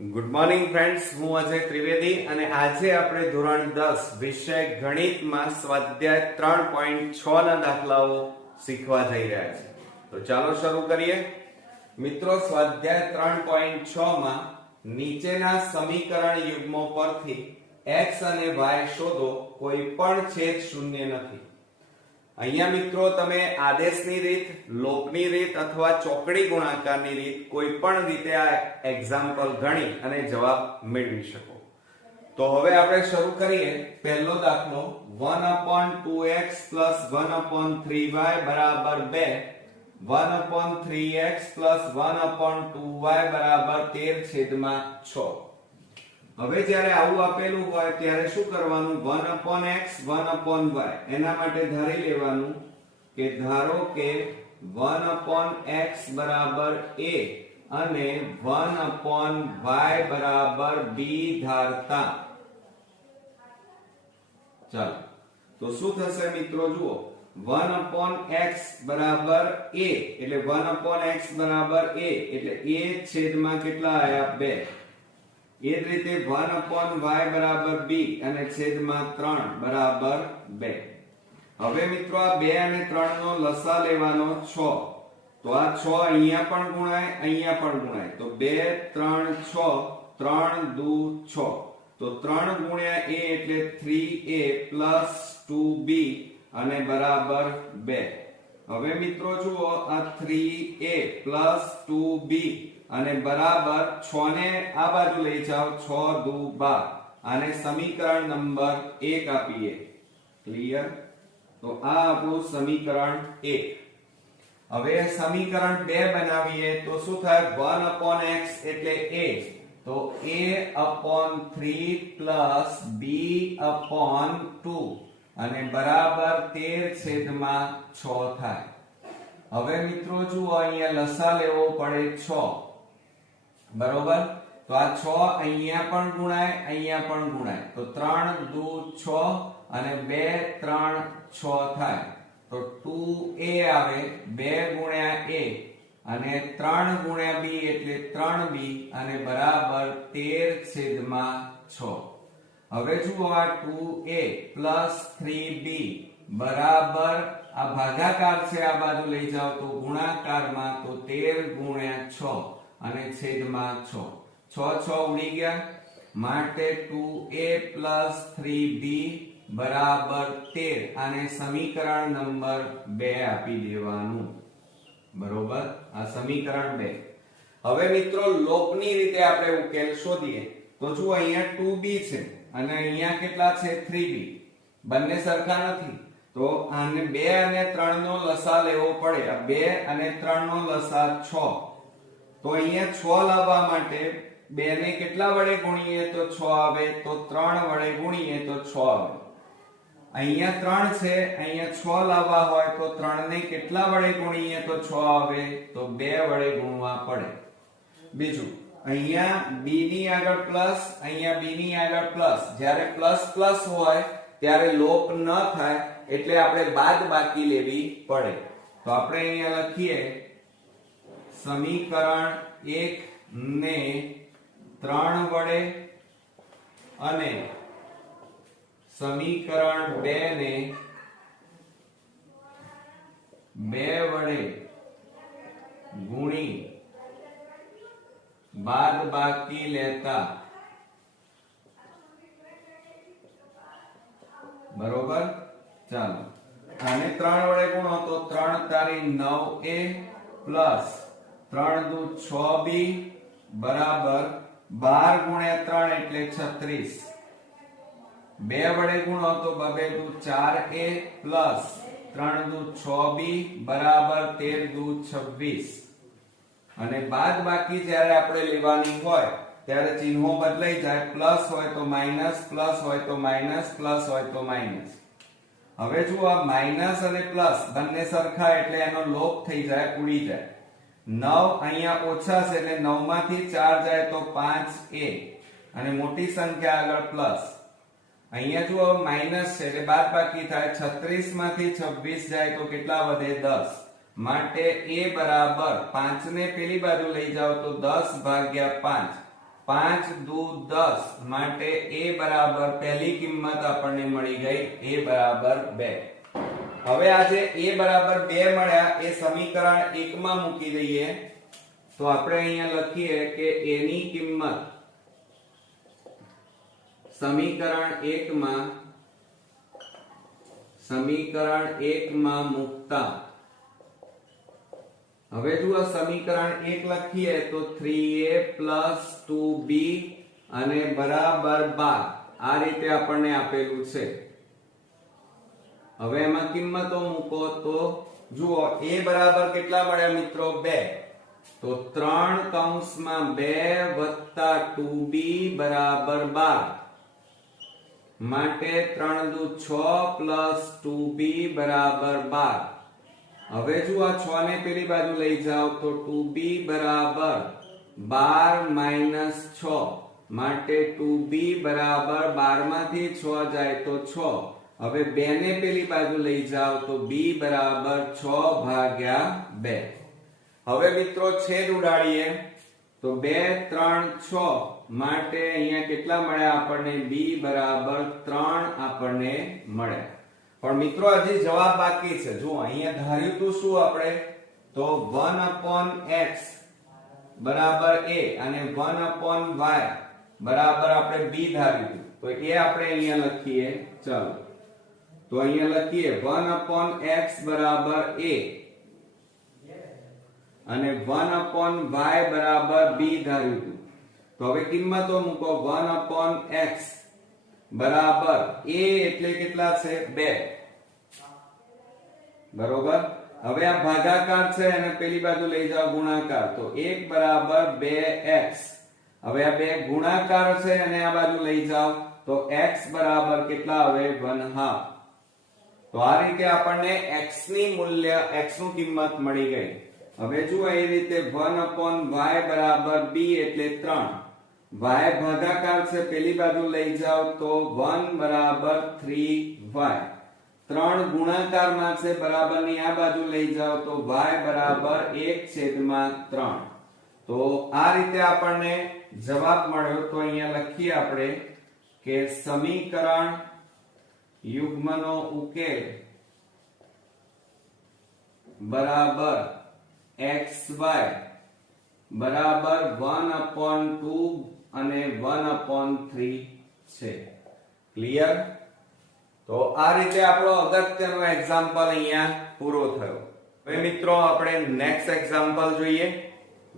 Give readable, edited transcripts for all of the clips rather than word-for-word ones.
Good morning friends, હું અજય ત્રિવેદી અને આજે આપણે ધોરણ 10 વિષય ગણિતમાં સ્વાધ્યાય 3.6 ના દાખલાઓ શીખવા જઈ રહ્યા છીએ. તો ચાલો શરૂ કરીએ. મિત્રો, સ્વાધ્યાય 3.6 માં નીચેના સમીકરણ યુગ્મો પરથી x અને y શોધો, કોઈ પણ છેદ શૂન્ય નથી. અહીંયા મિત્રો તમે આદેશની રીત, લોપની રીત અથવા ચોકડી ગુણાકારની રીત કોઈ પણ રીતે આ એક્ઝામ્પલ ગણી અને જવાબ મેળવી શકો. તો હવે આપણે શરૂ કરીએ. પહેલો દાખલો 1/2x + 1/3y બરાબર 2, 1/3x + 1/2y બરાબર 13/6. હવે જ્યારે આવું આપેલું હોય ત્યારે શું કરવાનું? 1/x 1/y એના માટે ધારી લેવાનું કે ધારો કે 1/x બરાબર a અને 1/y બરાબર b ધારતા. ચાલો, તો શું થશે મિત્રો? જુઓ, 1/x બરાબર a એટલે 1/x બરાબર a એટલે a છેદમાં કેટલા આયા? 2. એ જ રીતે 1/y બરાબર b અને છેદમાં 3 બરાબર 2. હવે મિત્રો આ 2 અને 3 નો લસા લેવાનો 6. તો આ 6 અહીંયા પણ ગુણાય, અહીંયા પણ ગુણાય. તો 2 3 6, 3 દુ 6. તો 3 ગુણ્યા a એટલે 3a + 2b અને બરાબર 2. હવે મિત્રો જુઓ, આ 3a + 2b અને બરાબર 6 ને આ બાજુ લઈ જાઓ, 6 દુ 12. આને સમીકરણ નંબર 1 આપીએ. ક્લિયર? તો આ આપણું સમીકરણ 1. હવે સમીકરણ 2 બનાવીએ તો શું થાય? 1/x એટલે a, તો a/3 + b/2 અને બરાબર 13/6 થાય. હવે મિત્રો જુઓ, અહીંયા લસા લેવો પડે 6. બરોબર? તો આ 6 અહીંયા પણ ગુણાય, અહીંયા પણ ગુણાય. તો 3 દુ 6 અને 2 3 6 થાય. તો 2a આવે, 2 ગુણ્યા a અને 3 ગુણ્યા b એટલે 3b અને બરાબર 13/6. હવે જુઓ, આ 2a + 3b બરાબર, આ ભાગાકાર છે, આ બાજુ લઈ જાઓ તો ગુણાકારમાં, તો 13 ગુણ્યા 6 અને છેદમાં 6. 6 6 ઉડી ગયા, માટે 2a + 3b બરાબર 13. આને સમીકરણ નંબર 2 આપી દેવાનું. બરોબર? આ સમીકરણ 2. હવે મિત્રો લોપની રીતે આપણે ઉકેલ શોધીએ. તો જુઓ, અહીંયા 2b છે અને અહીંયા કેટલા છે? 3b. બંને સરખા નથી. તો આને 2 અને 3 નો લસા લેવો પડે. આ 2 અને 3 નો લસા 6. તો અહીંયા 6 લાવવા માટે 2 ને કેટલા વડે ગુણીએ તો 6 આવે? તો 3 વડે ગુણીએ તો 6 આવે. અહીંયા 3 છે, અહીંયા 6 લાવવા હોય તો 3 ને કેટલા વડે ગુણીએ તો 6 આવે? તો 2 વડે ગુણવા પડે. બીજું, અહીંયા b ની આગળ પ્લસ, અહીંયા b ની આગળ પ્લસ. જ્યારે પ્લસ પ્લસ હોય ત્યારે લોપ ન થાય એટલે આપણે બાદબાકી લેવી પડે. તો આપણે અહીંયા લખીએ સમીકરણ 1 ને 3 વડે અને સમીકરણ 2 ને 2 વડે ગુણી બાદબાકી લેતા. બરોબર? ચાલો, આને 3 વડે ગુણો તો 3 તારી 9a પ્લસ 3 દુ 6b બરાબર 12 ગુણ્યા 3 એટલે 36. 2 વડે ગુણો તો 2 દુ 4a પ્લસ 3 દુ 6b બરાબર 13 દુ 26. અને બાદબાકી જ્યારે આપણે લેવાની હોય ત્યારે ચિહ્નો બદલાઈ જાય. પ્લસ હોય તો માઈનસ, પ્લસ હોય તો માઈનસ, પ્લસ હોય તો માઈનસ. હવે જુઓ, આ માઈનસ અને પ્લસ બંને સરખા એટલે એનો લોપ થઈ જાય, ઉડી જાય. 9 અહીંયા ઓછા છે એટલે 9 માંથી 4 જાય તો 5a અને મોટી સંખ્યા આગળ પ્લસ. અહીંયા જુઓ, માઈનસ છે એટલે બાદબાકી થાય. 36 માંથી 26 જાય તો કેટલા વધે? 10. માટે a બરાબર 5 ને પેલી બાજુ લઈ જાઓ તો 10 ભાગ્યા 5 5 દુ 10 માટે a બરાબર પહેલી કિંમત આપણને મળી ગઈ a બરાબર 2. હવે આ જે a બરાબર 2 મળ્યા એ સમીકરણ 1 માં મૂકી દઈએ તો આપણે અહીંયા લખીએ કે a ની કિંમત સમીકરણ 1 માં મૂકતા હવે જો સમીકરણ 1 લખીએ તો 3a 2b અને બરાબર 12 આ રીતે આપણને આપેલું છે. હવે એમાં કિંમતો મૂકો તો જુઓ a બરાબર કેટલા મળ્યા મિત્રો 2 તો 3 કૌંસમાં 2 વત્તા 2b બરાબર 12 માટે 3 દુ 6 પ્લસ 2b બરાબર 12. હવે જો આ 6 ને પેલી બાજુ લઈ જાઓ તો 2b બરાબર 12 માઈનસ 6 માટે 2b બરાબર 12 માંથી 6 જાય તો 6. હવે 2 ને પેલી બાજુ લઈ જાઓ તો b બરાબર 6 ભાગ્યા 2. હવે મિત્રો છેદ ઉડાડીએ તો 2 3 6 માટે અહીંયા કેટલા મળ્યા આપણને b બરાબર 3 આપણને મળ્યા. પણ મિત્રો હજી જવાબ બાકી છે. જો અહીંયા ધાર્યું તો શું આપણે તો 1/x બરાબર a અને 1/y બરાબર આપણે b ધાર્યું તો એ આપણે અહીંયા લખીએ. ચાલો તો અહીંયા લખીએ 1/x બરાબર a અને 1/y બરાબર b ધાર્યું તો હવે કિંમતો મૂકો 1/x બરાબર a એટલે કેટલા છે 2 બરોબર. હવે આ ભાગાકાર છે અને પેલી બાજુ લઈ જાઓ ગુણાકાર તો 1 બરાબર 2x. હવે આ બે ગુણાકાર છે અને આ બાજુ લઈ જાઓ તો x બરાબર કેટલા આવે 1/2. તો આ રીતે આપણને x ની મૂલ્ય x નું કિંમત મળી ગઈ. હવે જુઓ એ રીતે 1/y બરાબર b એટલે 3 y ભાગાકાર છે પેલી બાજુ લઈ જાઓ તો 1 બરાબર 3y. 3 ગુણાકારમાં છે બરાબર ની આ બાજુ લઈ જાઓ તો y બરાબર 1/3. તો આ રીતે આપણને જવાબ મળ્યો. તો અહીંયા લખીએ આપણે કે સમીકરણ યુગ્મનો ઉકેલ બરાબર xy બરાબર 1/2 અને 1/3 છે. ક્લિયર? તો આ રીતે આપણો અગત્યનો એક્ઝામ્પલ અહીંયા પૂરો થયો. હવે મિત્રો આપણે નેક્સ્ટ એક્ઝામ્પલ જોઈએ.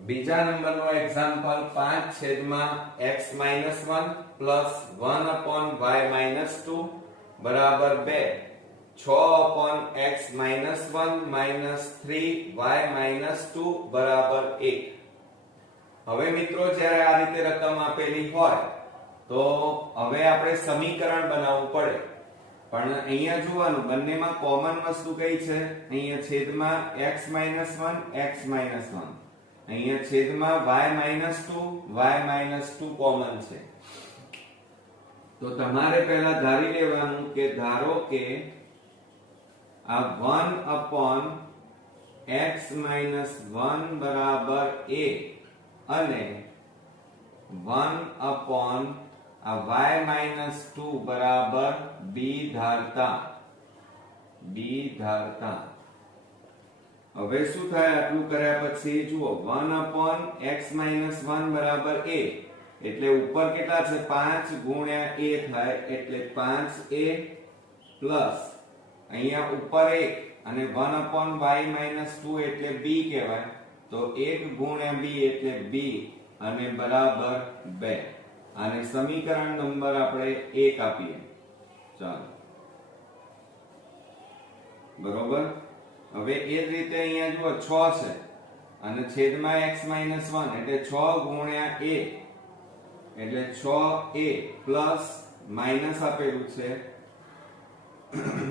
બીજા નંબરનો એક્ઝામ્પલ 5/x - 1 પ્લસ 1/y - 2 બરાબર 2. 6/x - 1 minus 3y - 2 બરાબર 1. હવે મિત્રો જ્યારે આ રીતે રકમ આપેલી હોય તો હવે આપણે સમીકરણ બનાવવું પડે. પણ અહીંયા જોવાનું બંનેમાં કોમન વસ્તુ કઈ છે? અહીંયા છેદમાં x - 1 x - 1, અહીંયા છેદમાં y - 2 કોમન છે. તો તમારે પહેલા ધારી લેવાનું કે ધારો કે આ 1/x - 1 બરાબર a અને 1/y - 2 બરાબર b ધારતા. હવે શું થાય આટલું કર્યા પછી જુઓ 1/x - 1 બરાબર a એટલે ઉપર કેટલા છે 5 ગુણ્યા a થાય એટલે 5a પ્લસ અહીંયા ઉપર 1 અને 1/y - 2 એટલે b કહેવાય તો 1 ગુણ્યા b એટલે b અને બરાબર 2. આને સમીકરણ નંબર આપણે 1 આપીએ. ચાલો બરોબર. હવે એ જ રીતે અહીંયા જુઓ 6 છે અને છેદમાં x - 1 એટલે 6 ગુણ્યા a એટલે 6a પ્લસ માઈનસ આપેલું છે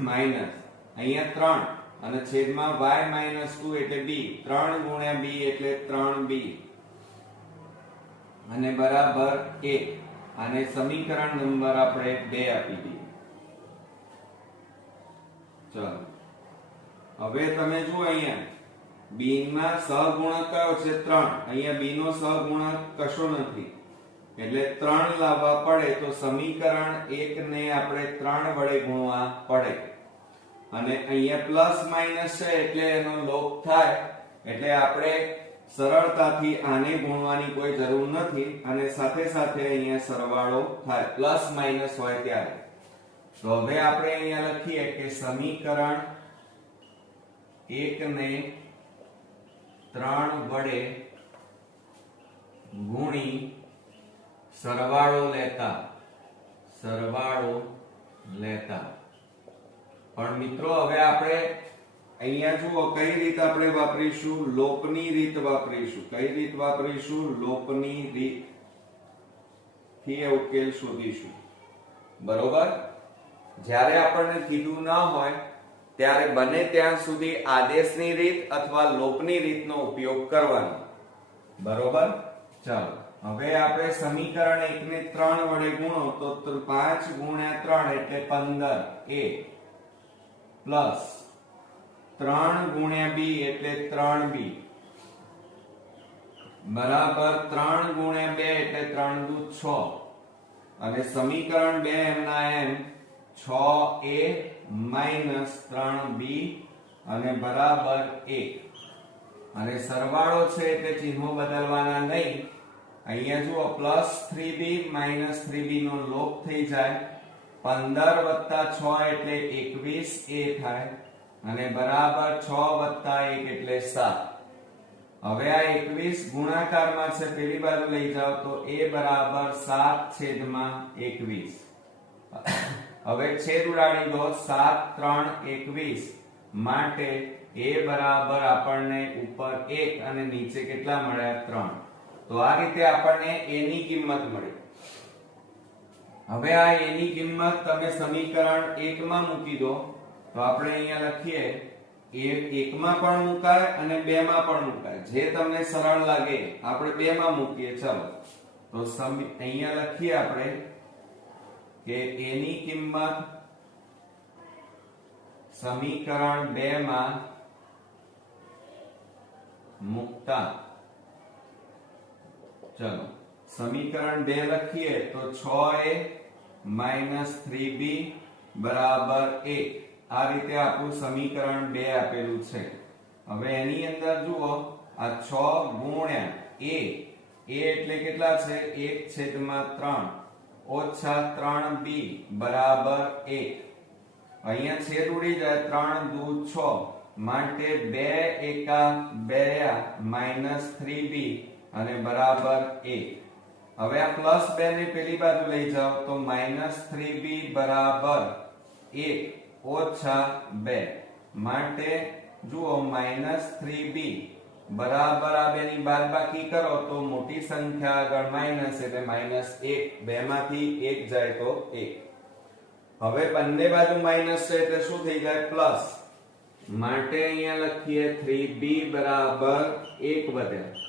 માઈનસ અહીંયા 3 અને છેદમાં y - 2 એટલે b. 3 ગુણ્યા b એટલે 3b અને બરાબર 1. આને સમીકરણ નંબર આપણે 2 આપી દઈએ. ચાલો હવે તમે જુઓ અહીંયા b માં સહગુણક કયો છે 3. અહીંયા b નો સહગુણક કશો નથી એટલે 3 લાવવા પડે તો સમીકરણ 1 ને આપણે 3 વડે ગુણવા પડે અને અહીંયા પ્લસ માઈનસ છે એટલે એનો લોપ થાય એટલે આપણે સરળતાથી આને ગુણવાની કોઈ જરૂર નથી અને સાથે સાથે અહીંયા સરવાળો થાય પ્લસ માઈનસ હોય ત્યારે તો હવે આપણે અહીંયા લખીએ કે સમીકરણ 1 ને 3 વડે ગુણી સરવાળો લેતા પણ મિત્રો હવે આપણે અહીંયા જુઓ કઈ રીત આપણે વાપરીશું લોપની રીત વાપરીશું કઈ રીત વાપરીશું લોપની રીત થી ઉકેલ શોધીશું બરોબર જ્યારે આપણને કીધું ના હોય ત્યારે બને ત્યાં સુધી આદેશની રીત અથવા લોપની રીતનો ઉપયોગ કરવાનો બરોબર ચાલો હવે આપણે સમીકરણ 1 ને 3 વડે ગુણો તો 5 ગુણ્યા 3 એટલે 15a પ્લસ 3 ગુણ્યા b એટલે 3b બરાબર 3 ગુણ્યા 2 એટલે 3 દુ 6 અને સમીકરણ 2 એમના એમ 6a માઈનસ 3b અને બરાબર 1 અને સરવાળો છે એટલે ચિહ્નો બદલવાના નહીં અહીંયા જુઓ પ્લસ 3b માઈનસ 3b નો લોપ થઈ જાય 15 વત્તા 6 એટલે 21a થાય અને બરાબર 6 વત્તા 1 એટલે 7 હવે આ 21 ગુણાકારમાં છે પેલી બાજુ લઈ જાઓ તો a બરાબર 7/21 હવે છેદ ઉડાડી દો 7 3 21 માટે a બરાબર આપણને ઉપર 1 અને નીચે કેટલા મળ્યા 3 તો આ રીતે આપણને a ની કિંમત મળી હવે આ a ની કિંમત તમે સમીકરણ 1 માં મૂકી દો તો આપણે અહીંયા લખીએ a 1 માં પણ મુકાય અને 2 માં પણ મુકાય જે તમને સરળ લાગે આપણે 2 માં મૂકીએ ચાલો તો અહીંયા લખીએ આપણે કે a ની કિંમત સમીકરણ 2 માં મુકતા ચલો સમીકરણ 2 લખીએ તો 6a માઈનસ 3b બરાબર 1 આ રીતે આપણું સમીકરણ 2 આપેલું છે હવે એની અંદર જુઓ આ 6 ગુણ્યા a એટલે કેટલા છે 1/3 ઓછા 3b બરાબર 1 અહીંયા છેદ ઉડી જાય 3 દુ 6 માટે 2 એકા 2 માઈનસ 3b અને બરાબર 1 હવે આ પ્લસ 2 ને પેલી બાજુ લઈ જાઓ તો માઈનસ 3b બરાબર 1 ઓછા 2 માટે જુઓ માઈનસ 3b બરાબર આ બે ની બાદબાકી કરો તો મોટી સંખ્યા આગળ માઈનસ એટલે માઈનસ 1 બે માંથી 1 જાય તો 1 હવે બંને બાજુ માઈનસ છે એટલે શું થઈ જાય પ્લસ માટે અહીંયા લખીએ 3b બરાબર 1 વધે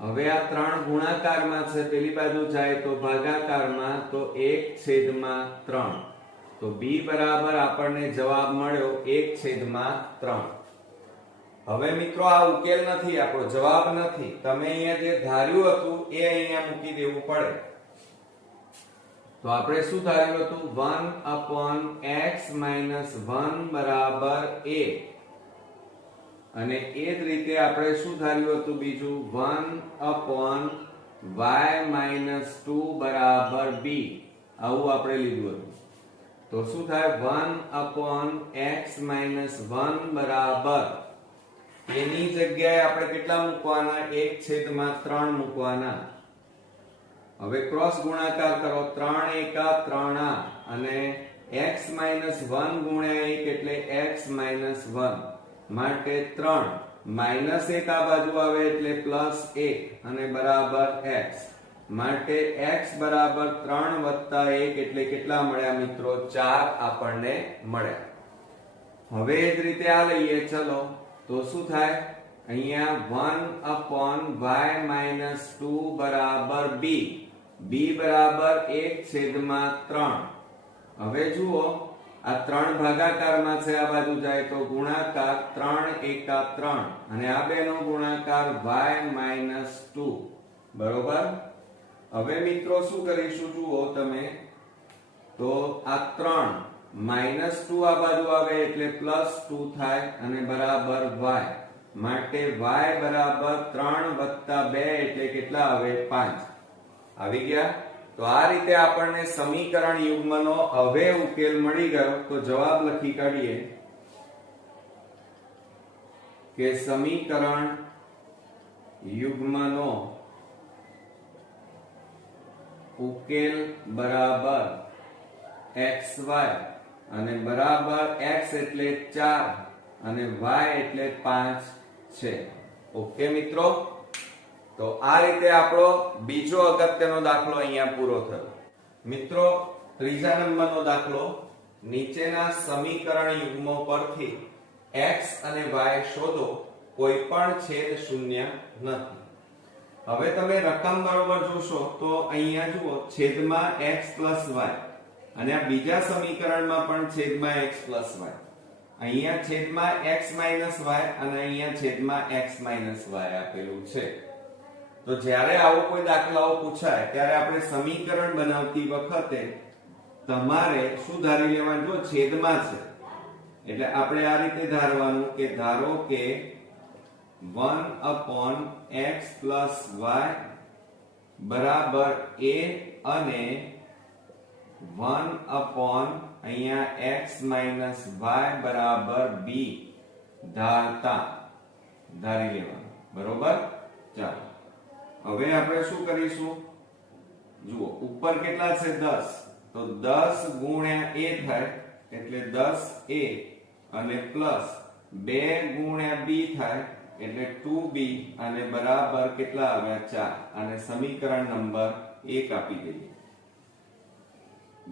હવે આ 3 ગુણાકારમાં છે પેલી બાજુ જાય તો ભાગાકારમાં તો 1/3 તો b બરાબર આપણને જવાબ મળ્યો 1/3 હવે મિત્રો આ ઉકેલ નથી આપણો જવાબ નથી તમે અહીંયા જે ધાર્યું હતું એ અહીંયા મૂકી દેવું પડે તો આપણે શું ધાર્યું હતું 1/x - 1 બરાબર a અને એ જ રીતે આપણે શું ધાર્યું હતું બીજું 1/y - 2 બરાબર b આવું આપણે લીધું હતું તો શું થાય 1/x - 1 બરાબર એની જગ્યાએ આપણે કેટલા મૂકવાના 1/3 મૂકવાના હવે ક્રોસ ગુણાકાર કરો 3 એકા 3 અને x - 1 ગુણ્યા 1 એટલે x - 1 માટે 3 -1 આ બાજુ આવે એટલે +1 અને બરાબર x માટે x બરાબર 3 + 1 એટલે કેટલા મળ્યા મિત્રો 4 આપણને મળ્યા હવે એ જ રીતે આ લઈએ ચલો તો શું થાય અહીંયા 1/y - 2 બરાબર b b બરાબર 1/3 હવે જુઓ આ 3 ભાગાકારમાં છે આ બાજુ જાય તો ગુણાકાર 3 એકા 3 અને આ બેનો ગુણાકાર y - 2 બરોબર હવે મિત્રો શું કરીશું જુઓ તમે, તો આ 3 -2 આ બાજુ આવે એટલે +2 થાય અને બરાબર y, માટે y બરાબર 3 + 2 એટલે કેટલા આવે 5 આવી ગયા. તો આ રીતે આપણને સમીકરણ યુગ્મનો હવે ઉકેલ મળી ગયો. તો જવાબ લખી કાઢીએ કે સમીકરણ યુગ્મનો ઉકેલ બરાબર xy અને બરાબર x એટલે 4 અને y એટલે 5 છે. ઓકે મિત્રો, તો આ રીતે આપણો બીજો અગત્યનો દાખલો અહીંયા પૂરો થયો. મિત્રો, ત્રીજા નંબરનો દાખલો, નીચેના સમીકરણ યુગ્મો પરથી x અને y શોધો, કોઈ પણ છેદ શૂન્ય નથી. હવે તમે રકમ બરોબર જોશો તો અહીંયા જુઓ છેદમાં x y અને આ બીજા સમીકરણમાં પણ છેદમાં x y, અહીંયા છેદમાં x y અને અહીંયા છેદમાં x y આપેલું છે. તો જ્યારે આવો કોઈ દાખલાઓ પૂછાય ત્યારે આપણે સમીકરણ બનાવતી વખતે તમારે શું ધારી લેવાનું, જો છેદમાં છે એટલે આપણે આ રીતે ધારવાનું કે ધારો કે 1/x + y બરાબર a અને 1/ અહીંયા x - y બરાબર b ધારી લેવાનું. બરોબર. ચાલો હવે આપણે શું કરીશું, જુઓ ઉપર કેટલા છે 10, તો 10 ગુણ્યા a થાય એટલે 10a અને પ્લસ 2 ગુણ્યા b થાય એટલે 2b અને બરાબર કેટલા આવ્યા 4 અને સમીકરણ નંબર 1 આપી દઈએ.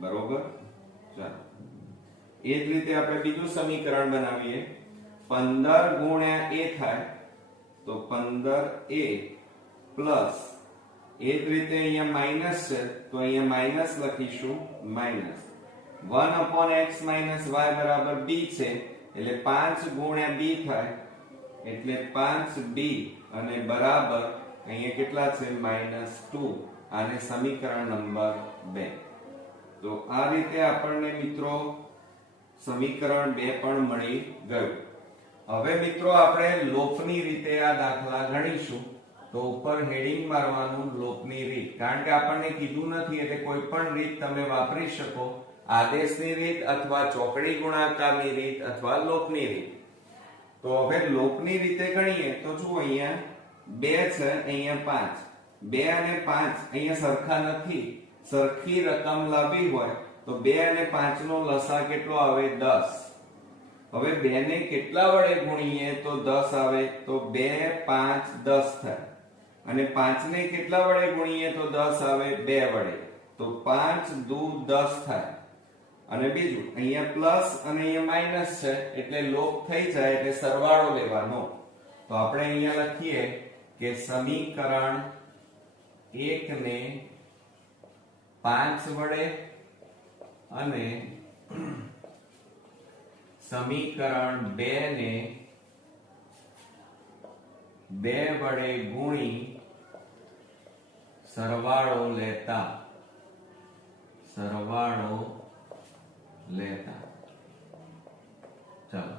બરોબર. ચાલો એ જ રીતે આપણે બીજું સમીકરણ બનાવીએ. 15 ગુણ્યા a થાય તો 15a પ્લસ એ જ રીતે અહીંયા માઈનસ છે તો અહીંયા માઈનસ લખીશું, માઈનસ 1/x - y બરાબર b છે એટલે 5 ગુણ્યા b થાય એટલે 5b અને બરાબર અહીંયા કેટલા છે -2 અને સમીકરણ નંબર 2. તો આ રીતે આપણને મિત્રો સમીકરણ 2 પણ મળી ગયું. હવે મિત્રો આપણે લોપની રીતે આ દાખલા ગણીશું. તો ઉપર હેડિંગ મારવાનું લોપની રીત, કારણ કે આપણને કીધું નથી એટલે કોઈ પણ રીત તમે વાપરી શકો, આદેશની રીત અથવા ચોકડી ગુણાકારની રીત અથવા લોપની રીત. તો હવે લોપની રીતે ગણીએ તો જુઓ અહીંયા 2 છે, અહીંયા 5, 2 અને 5 અહીંયા સરખા નથી. સરખી રકમ લાવવી હોય તો 2 અને 5 નો લસા કેટલો આવે 10. હવે 2 ને કેટલા વડે ગુણીએ તો 10 આવે, તો 2 5 10 થાય અને 5 ને કેટલા વડે ગુણીએ તો 10 આવે 2 વડે, તો 5 દુ 10 થાય. અને બીજું અહીંયા પ્લસ અને અહીંયા માઈનસ છે એટલે લોપ થઈ જાય એટલે સરવાળો લેવાનો. તો આપણે અહીંયા લખીએ કે સમીકરણ 1 ને 5 વડે અને સમીકરણ 2 ને 2 વડે ગુણી સરવાળો લેતા. ચાલો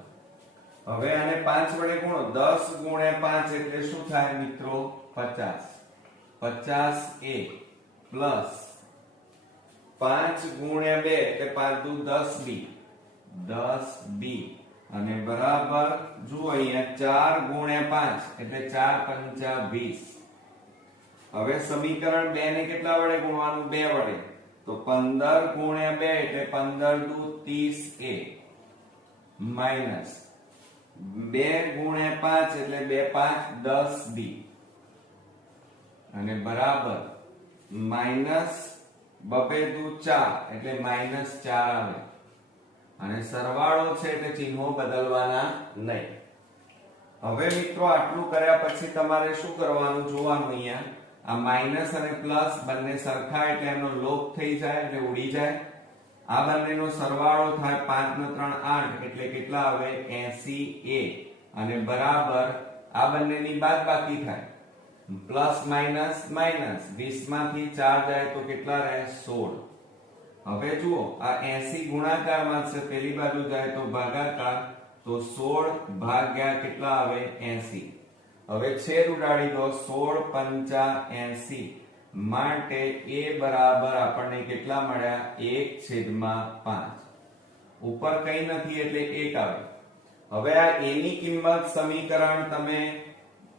હવે આને 5 વડે ગુણો, 10 ગુણ્યા 5 એટલે શું થાય મિત્રો 50, 50a પ્લસ 5 ગુણ્યા 2 એટલે 5 દુ 10b, 10b અને બરાબર જુઓ અહીંયા 4 ગુણ્યા 5 એટલે 4 5 20. હવે સમીકરણ 2 ને કેટલા વડે ગુણવાનું 2 વડે, તો 15 ગુણ્યા 2 એટલે 15 દુ 30a માઈનસ 2 ગુણ્યા 5 એટલે 2 5 10b અને બરાબર માઈનસ 2 દુ 4 એટલે -4 આવે અને સરવાળો છે એટલે ચિહ્નો બદલવાના નહીં. હવે મિત્રો આટલું કર્યા પછી તમારે શું કરવાનું જોવાનું, અહીંયા આ માઈનસ અને પ્લસ બંને સરખા એટલે એનો લોપ થઈ જાય એટલે ઉડી જાય. આ બંનેનો સરવાળો થાય 5 ને 3 8 એટલે કેટલા આવે 80a અને બરાબર આ બંનેની બાદબાકી થાય પ્લસ માઇનસ માઇનસ 20 માંથી 4 જાય તો કેટલા રહે 16. હવે જુઓ આ 80 ગુણાકારમાં છે, પેલી બાજુ જાય તો ભાગાકાર, તો 16 ભાગ્યા કેટલા આવે 80. હવે છેદ ઉડાડી દો, 16 પંચા 80 માટે a બરાબર આપણને કેટલા મળ્યા 1/5. ઉપર કઈ નથી એટલે 1 આવે. હવે આ a ની કિંમત સમીકરણ તમે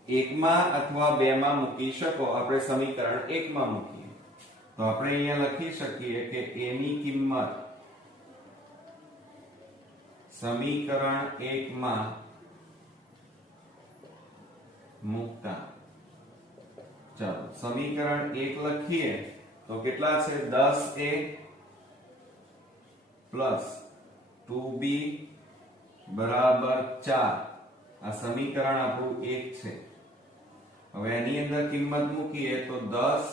1 માં અથવા 2 માં મૂકી શકો. આપણે સમીકરણ 1 માં મૂકીએ તો આપણે અહીંયા લખી શકીએ કે a ની કિંમત સમીકરણ 1 માં મૂકતા, ચાલો સમીકરણ 1 લખીએ તો કેટલા છે 10a પ્લસ 2b બરાબર 4. આ સમીકરણ આપણું 1 છે. હવે એની અંદર કિંમત મૂકીએ તો 10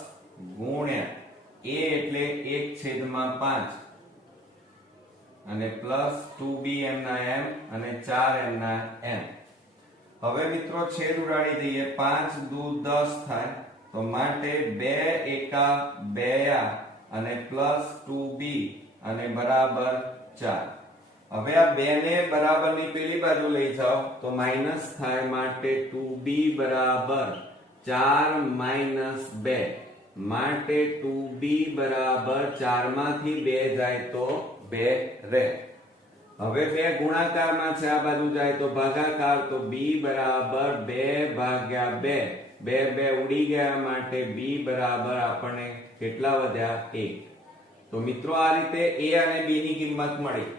ગુણ્યા a એટલે 1/5 અને પ્લસ 2b એમના m અને 4 એમના m. હવે મિત્રો છેદ ઉડાડી દઈએ, 5 દુ 10 થાય તો માટે 2 એકા 2 અને પ્લસ 2b અને બરાબર 4. હવે આ 2 ને બરાબરની પેલી બાજુ લઈ જાઓ તો માઈનસ થાય માટે 2b બરાબર 4 માઈનસ 2 માટે 2b બરાબર 4 માંથી 2 જાય તો 2 રહે. હવે 2 ગુણાકારમાં છે, આ બાજુ જાય તો ભાગાકાર, તો b બરાબર 2 ભાગ્યા 2, 2 ઉડી ગયા માટે b બરાબર આપણને કેટલા વધ્યા 1. તો મિત્રો આ રીતે a અને b ની કિંમત મળી.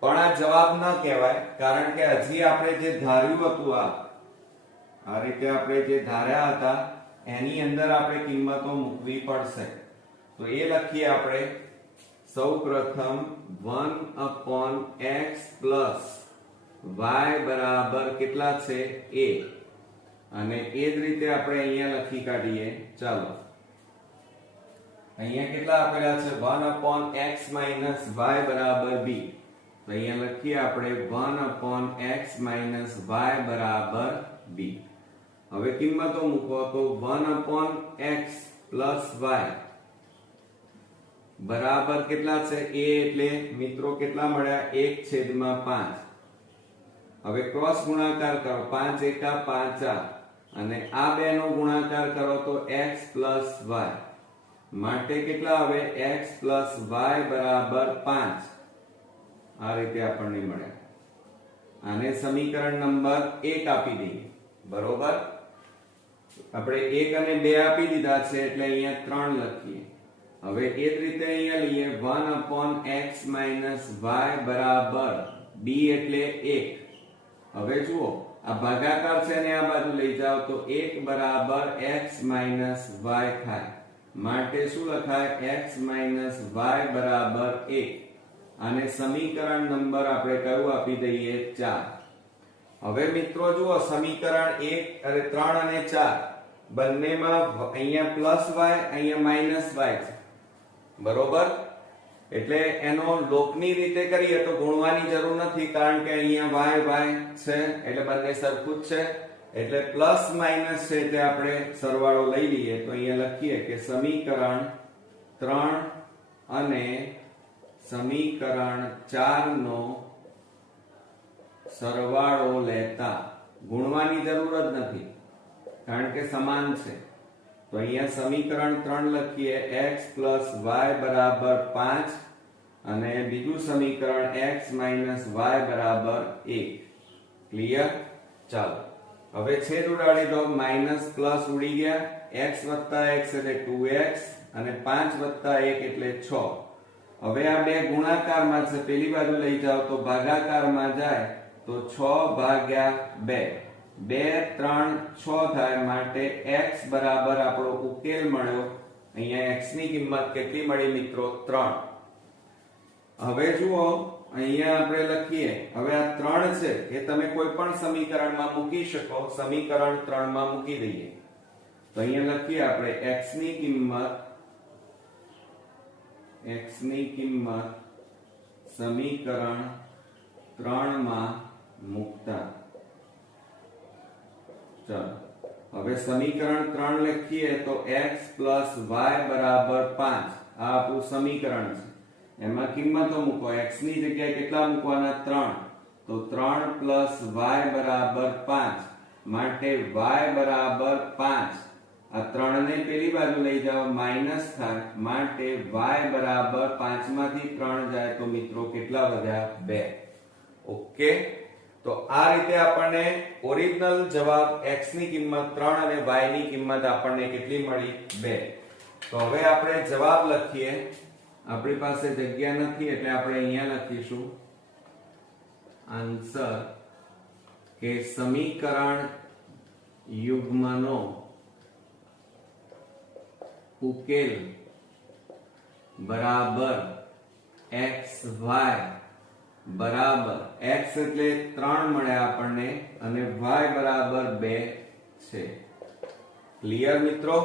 પણ આ જવાબ ન કહેવાય, કારણ કે હજી આપણે જે ધાર્યું હતું આ રીતે આપણે જે ધાર્યા હતા એની અંદર આપણે કિંમતો મૂકવી પડશે. તો એ લખીએ આપણે સૌપ્રથમ 1/x પ્લસ y બરાબર કેટલા છે a, અને એ જ રીતે આપણે અહીંયા લખી કાઢીએ. ચાલો અહીંયા કેટલા આપેલા છે 1/x માઈનસ y બરાબર b. તો અહીંયા લખીએ આપણે 1/x માઈનસ y બરાબર b. હવે કિંમતો મૂકો તો 1/x પ્લસ y બરાબર કેટલા છે a એટલે મિત્રો કેટલા મળ્યા 1/5. હવે ક્રોસ ગુણાકાર કરો, 5 એકા 5 અને આ બે નો ગુણાકાર કરો તો x પ્લસ y માટે કેટલા આવે x પ્લસ y બરાબર 5. આ રીતે આપણને મળ્યા. આને સમીકરણ નંબર 1 આપી દઈએ. બરોબર, આપણે 1 અને 2 આપી દીધા છે એટલે અહીંયા 3 લખીએ. હવે એ જ રીતે અહીંયા લઈએ 1/x માઈનસ y બરાબર b એટલે 1. હવે જુઓ આ ભાગાકાર છે ને આ બાજુ લઈ જાઓ તો 1 બરાબર x માઈનસ y થાય માટે શું લખાય x માઈનસ y બરાબર 1. આને સમીકરણ નંબર આપણે કયું આપી દઈએ 4. હવે મિત્રો જુઓ સમીકરણ 1 અને 3 અને 4 બંનેમાં અહીંયા પ્લસ y અહીંયા માઈનસ y છે. બરોબર, એટલે એનો લોકની રીતે કરીએ તો ગુણવાની જરૂર નથી, કારણ કે અહીંયા y છે એટલે બંને સરખું જ છે. એટલે પ્લસ માઈનસ છે તે આપણે સરવાળો લઈ લઈએ. તો અહીંયા લખીએ કે સમીકરણ 3 અને સમીકરણ 4 નો સરવાળો લેતા ગુણવાની જરૂર જ નથી, કારણ કે સમાન છે. તો અહીંયા સમીકરણ 3 લખીએ x પ્લસ y બરાબર 5 અને બીજું સમીકરણ x માઈનસ y બરાબર 1. ક્લિયર? ચાલો હવે છેદ ઉડાડી દો, માઈનસ પ્લસ ઉડી ગયા, x વત્તા x એટલે 2x અને 5 વત્તા 1 એટલે 6. હવે આ બે ગુણાકારમાં છે, પેલી બાજુ લઈ જાઓ તો ભાગાકારમાં જાય તો 6 ભાગ્યા 2, 2 3 6 થાય માટે x બરાબર આપણો ઉકેલ મળ્યો. અહીંયા x ની કિંમત કેટલી મળી મિત્રો 3. હવે જુઓ અહીંયા આપણે લખીએ, હવે આ 3 છે એ તમે કોઈ પણ સમીકરણમાં મૂકી શકો. સમીકરણ 3 માં મૂકી દઈએ તો અહીંયા લખીએ આપણે x ની કિંમત સમીકરણ 3 માં મૂકતા. ચાલો હવે સમીકરણ 3 લખીએ તો x + y = 5 આ આપણું સમીકરણ છે. એમાં કિંમતો મૂકો. x ની જગ્યાએ કેટલા મૂકવાના? 3. તો 3 + y = 5 માટે y = 5. આ 3 ને પેલી બાજુ લઈ જાઓ માઈનસ થાય માટે y = 5 માંથી 3 જાય તો મિત્રો કેટલા વધ્યા? 2. ઓકે, તો આ રીતે આપણને ઓરિજિનલ જવાબ x ની કિંમત 3 અને y ની કિંમત આપણને કેટલી મળી? 2. તો હવે આપણે જવાબ લખીએ. આપણી પાસે જગ્યા નથી એટલે આપણે અહીંયા લખીશું આન્સર કે સમીકરણ યુગ્મનો ઉકેલ બરાબર xy બરાબર x એટલે 3 મળ્યા આપણને અને y બરાબર 2 છે. ક્લિયર મિત્રો?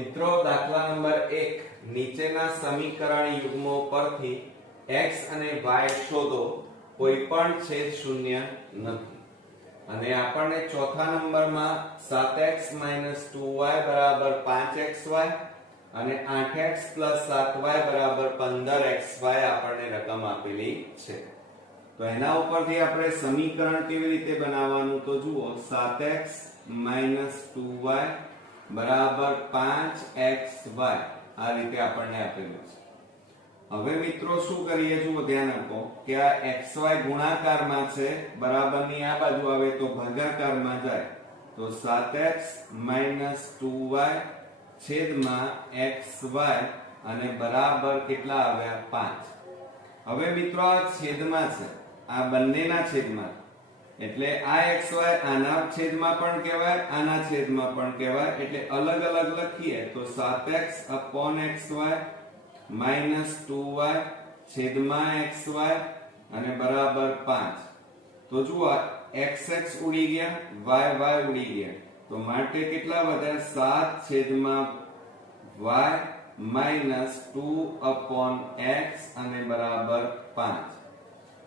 મિત્રો દાખલા નંબર 1 નીચેના સમીકરણ યુગ્મો પરથી x અને y શોધો. કોઈ પણ છેદ શૂન્ય નથી. અને આપણને ચોથા નંબરમાં 7x - 2y = 5xy અને 8x + 7y = 15xy આપણને રકમ આપેલી છે. તો એના ઉપરથી આપણે સમીકરણ કેવી રીતે બનાવવાનું તો જુઓ. 7x - 2y = 5xy આ રીતે આપણને આપેલું છે. હવે મિત્રો શું કરીએ? જુઓ, ધ્યાન આપો કે આ xy ગુણાકારમાં છે, બરાબરની આ બાજુ આવે તો ભાગાકારમાં જાય. તો 7x - 2y છેદમાં xy અને બરાબર કેટલા આવ્યા? 5. હવે મિત્રો આ છેદમાં છે, આ બંનેના છેદમાં, એટલે આ xy આના છેદમાં પણ કહેવાય, આના છેદમાં પણ કહેવાય. એટલે અલગ અલગ લખીએ તો 7x - 2y છેદમાં xy અને બરાબર 5. તો જુઓ, xx ઉડી ગયા, y ઉડી ગયા. તો માટે કેટલા વધ્યા? 7 છેદમાં y - 2/x અને બરાબર 5.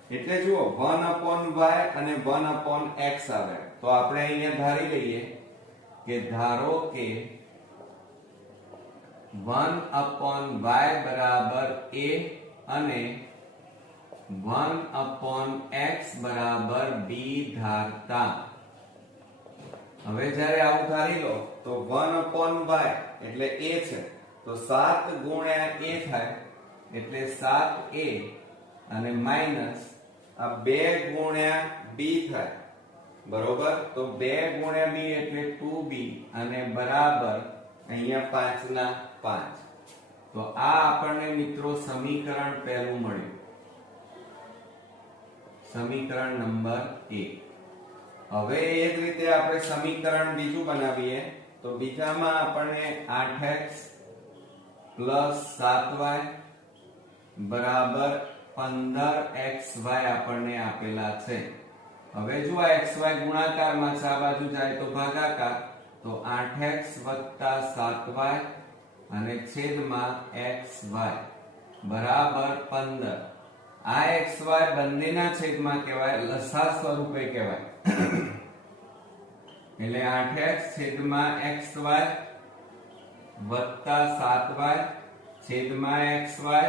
એટલે જુઓ 1/y અને 1/x આવે. તો આપણે અહીંયા ધારી લઈએ કે ધારો કે 1/y બરાબર a અને 1/x બરાબર b ધારતા. હવે જ્યારે આવું ધારી લો તો 1/y એટલે a છે તો 7 ગુણ્યા a થાય એટલે 7a અને માઈનસ આ 2 ગુણ્યા b થાય, બરોબર? તો 2 ગુણ્યા b એટલે 2b અને બરાબર અહીંયા 5 ના 5. તો આ આપણને મિત્રો સમીકરણ પહેલું મળ્યું, સમીકરણ નંબર 1. હવે એ જ રીતે આપણે સમીકરણ બીજું બનાવીએ. તો બીજામાં આપણને 8x + 7y બરાબર 15xy આપણને આપેલા છે. હવે જો આ xy ગુણાકારમાં છે, આ બાજુ જાય તો ભાગાકાર. તો 8x + 7y અને છેદમાં xy બરાબર 15. આ xy બંનેના છેદમાં કહેવાય, લસા સ્વરૂપે કહેવાય. એટલે 8x છેદમાં xy વત્તા 7y છેદમાં xy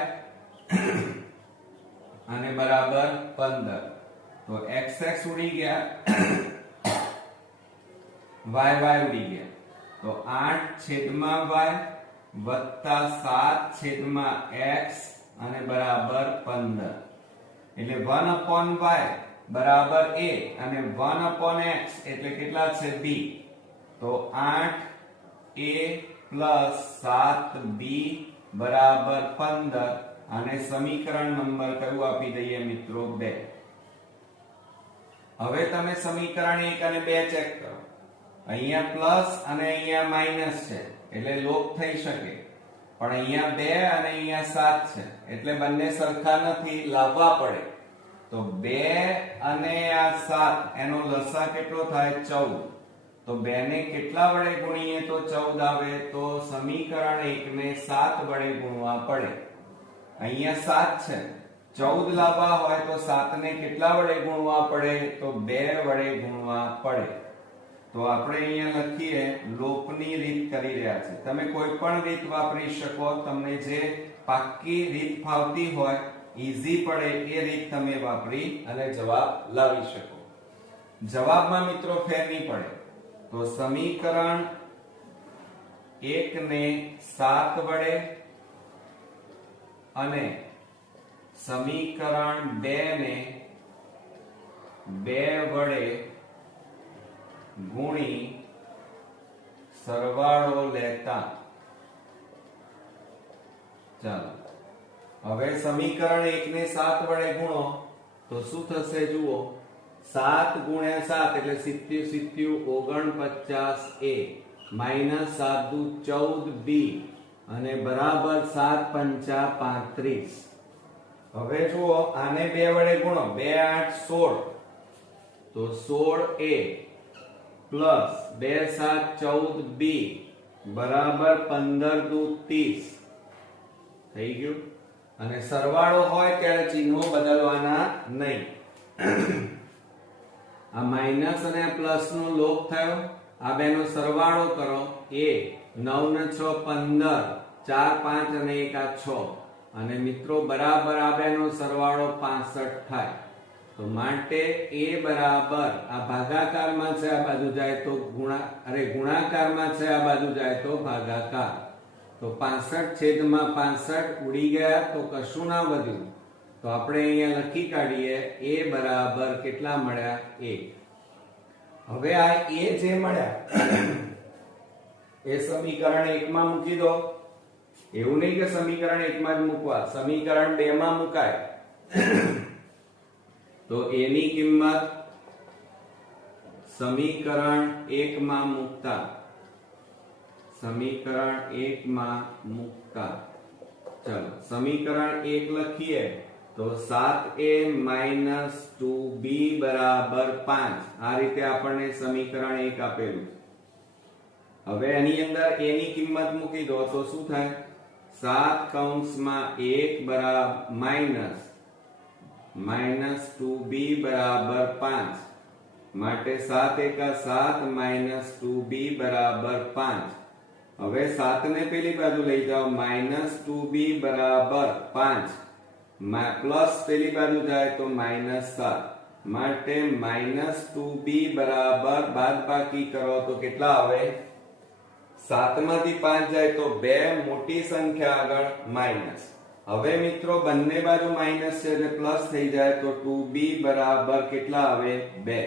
અને બરાબર 15. તો xx ઉડી ગયા, y ઉડી ગયા. તો 8 છેદમાં y વત્તા 7 છેદમાં x અને બરાબર 15. એટલે 1/y બરાબર a અને 1/x એટલે કેટલા છે? b. તો 8a + 7b બરાબર 15 અને સમીકરણ નંબર કયું આપી દઈએ મિત્રો? 2. હવે તમે સમીકરણ 1 અને 2 ચેક કરો. અહીંયા પ્લસ અને અહીંયા માઈનસ છે એટલે લોપ થઈ શકે, પણ અહીંયા 2 અને અહીંયા 7 છે એટલે બંને સરખા નથી, લાવવા પડે. તો 2 અને આ 7 એનો લસા કેટલો થાય? 14. તો 2 ને કેટલા વડે ગુણીએ તો 14 આવે? તો સમીકરણ 1 ને 7 વડે ગુણવા પડે. અહીંયા 7 છે, 14 લાવવા હોય તો 7 ને કેટલા વડે ગુણવા પડે? તો 2 વડે ગુણવા પડે. તો આપણે અહીંયા લખીએ લોપની રીત કરી રહ્યા છે. તમે કોઈ પણ રીત વાપરી શકો, તમને જે પાક્કી રીત ફાવતી હોય, ઈઝી પડે એ રીત તમે વાપરી અને જવાબ લાવી શકો. જવાબમાં મિત્રો ફેર નહીં પડે. તો સમીકરણ 1 ને 7 વડે અને સમીકરણ 2 ને 2 વડે ગુણી સરવાળો લેતા. ચાલો હવે સમીકરણ 1 ને 7 વડે ગુણો તો શું થશે જુઓ. 7 ગુણ્યા 7 એટલે 70 49 a માઈનસ 7 દુ 14 b અને બરાબર 7 પંચા 35. હવે જુઓ આને 2 વડે ગુણો. 2 8 16 તો 16 a પ્લસ 2 7 14 b બરાબર 15 દુ 30 થઈ ગયું. અને સરવાળો હોય ત્યારે ચિહ્નો બદલવાના નહીં. આ માઈનસ અને આ પ્લસ નો લોપ થયો. આ બેનો સરવાળો કરો. a 9 ને 6 15 4 5 અને 1 આ 6 અને મિત્રો બરાબર આ બેનો સરવાળો 65 થાય. તો માટે a બરાબર આ ભાગાકારમાં છે, આ બાજુ જાય તો ગુણાકારમાં છે, આ બાજુ જાય તો ભાગાકાર. તો 65/65 ઉડી ગયા તો કશું ના વધ્યું. તો આપણે અહીંયા લખી કાઢીએ a બરાબર કેટલા મળ્યા 1. હવે આ a જે મળ્યા એ સમીકરણ 1 માં મૂકી દો. એવું નહીં કે સમીકરણ 1 માં જ મૂકવા, સમીકરણ 2 માં મુકાય. તો a ની કિંમત સમીકરણ 1 માં મૂકતા, સમીકરણ 1 માં મૂકતા ચલો સમીકરણ 1 લખીએ તો 7a માઈનસ 2b બરાબર 5. આ રીતે આપણને સમીકરણ 1 આપેલું છે. હવે એની અંદર a ની કિંમત મૂકી દો તો શું થાય. 7 કૌંસમાં 1 બરાબર માઈનસ 2b બરાબર 5 માટે 7 એકા 7 માઈનસ 2b બરાબર 5. હવે 7 ને પેલી બાજુ લઈ જાઓ. માઈનસ 2b બરાબર 5 પ્લસ પેલી બાજુ જાય તો માઈનસ 7 માટે માઈનસ 2b બરાબર બાદબાકી કરો તો કેટલા આવે. 7 માંથી 5 જાય તો 2 મોટી સંખ્યા આગળ માઈનસ. હવે મિત્રો બંને બાજુ માઈનસ છે એટલે પ્લસ થઈ જાય તો 2b બરાબર કેટલા આવે 2.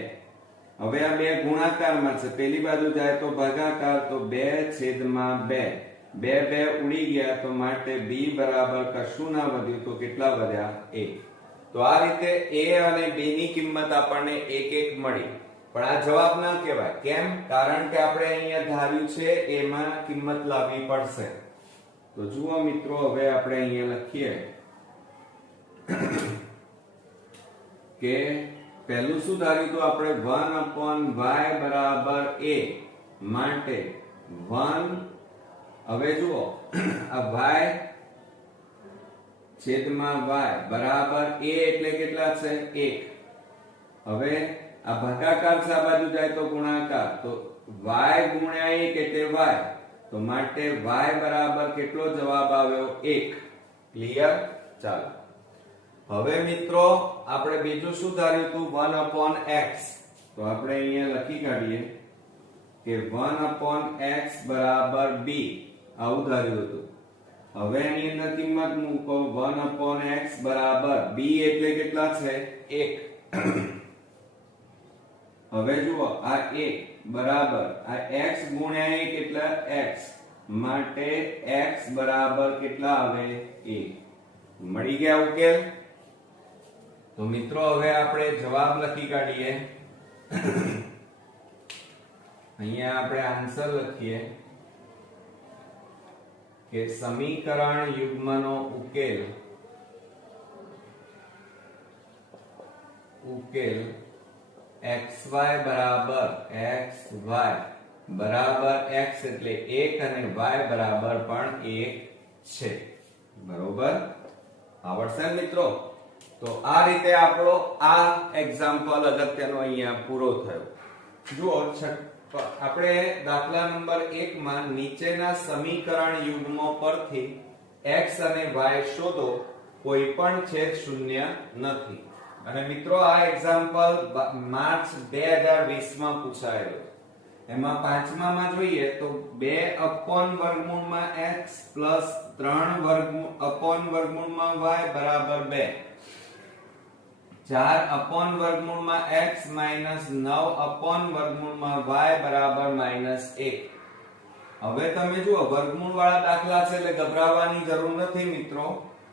હવે આ બે ગુણાકારમાં છે, પેલી બાજુ જાય તો ભાગાકાર તો 2/2. 2 ઉડી ગયા તો માટે b બરાબર કશું ના વધ્યું તો કેટલા વધ્યા 1. તો આ રીતે a અને b ની કિંમત આપણને 1 મળી. પણ આ જવાબ ના કહેવાય. કેમ? કારણ કે આપણે અહીંયા ધાર્યું છે એમાં કિંમત લાવવી પડશે. તો જુઓ મિત્રો હવે આપણે અહીંયા લખીએ કે પહેલું શું ધાર્યું તો આપણે 1/y બરાબર a માટે 1. હવે જુઓ આ y છેદમાં y બરાબર a એટલે કેટલા છે 1. હવે આ ભાગાકાર છે, આ બાજુ જાય તો ગુણાકાર. તો y ગુણ્યા 1 એટલે y. તો માટે y બરાબર કેટલો જવાબ આવ્યો 1. ક્લિયર? ચાલો હવે મિત્રો આપણે બીજું શું ધાર્યું હતું 1/x. તો આપણે અહીંયા લખી કાઢીએ કે 1/x બરાબર b. આવું ધાર્યું હતું. હવે એની અંદર કિંમત મૂકો. 1/x બરાબર b એટલે કેટલા છે 1. હવે જુઓ આ 1 બરાબર આ x ગુણ્યા 1 એટલે x માટે x બરાબર કેટલા આવે 1. મળી ગયા ઉકેલ. તો મિત્રો હવે આપણે જવાબ લખી કાઢીએ. અહીંયા આપણે આન્સર લખીએ કે સમીકરણ યુગ્મનો ઉકેલ xy બરાબર x એટલે 1 અને y બરાબર પણ 1 છે. બરોબર? આવડશે ને મિત્રો? તો આ રીતે આપણો આ એક્ઝામ્પલ અગત્યનો અહીંયા પૂરો થયો. જુઓ તો આપણે દાખલા નંબર 1 માં નીચેના સમીકરણ યુગ્મો પરથી x અને y શોધો, કોઈ પણ છેદ શૂન્ય નથી. અને મિત્રો આ એક્ઝામ્પલ માર્ચ 2020 માં પૂછાયેલો. એમાં પાંચમામાં જોઈએ તો 2 upon વર્ગમૂળમાં x પ્લસ 3 upon વર્ગમૂળમાં y બરાબર 2, 4 upon વર્ગમૂળમાં x માઇનસ 9 upon વર્ગમૂળમાં y બરાબર -1. હવે તમે જુઓ વર્ગમૂળ વાળા દાખલા છે એટલે ગભરાવાની જરૂર નથી મિત્રો.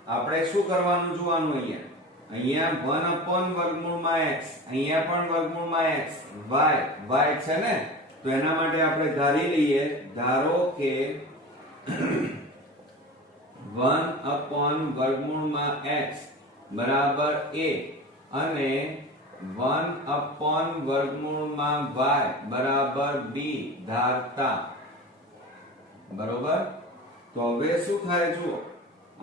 આપણે શું કરવાનું જોવાનું, અહીંયા 1 upon વર્ગમૂળમાં x, અહીંયા પણ વર્ગમૂળમાં x, y છે ને, તો એના માટે આપણે ધારી લઈએ, ધારો કે 1 upon વર્ગમૂળમાં x બરાબર a અને 1 upon વર્ગમૂળમાં y બરાબર b ધારતા. બરોબર? તો હવે શું થાય જુઓ,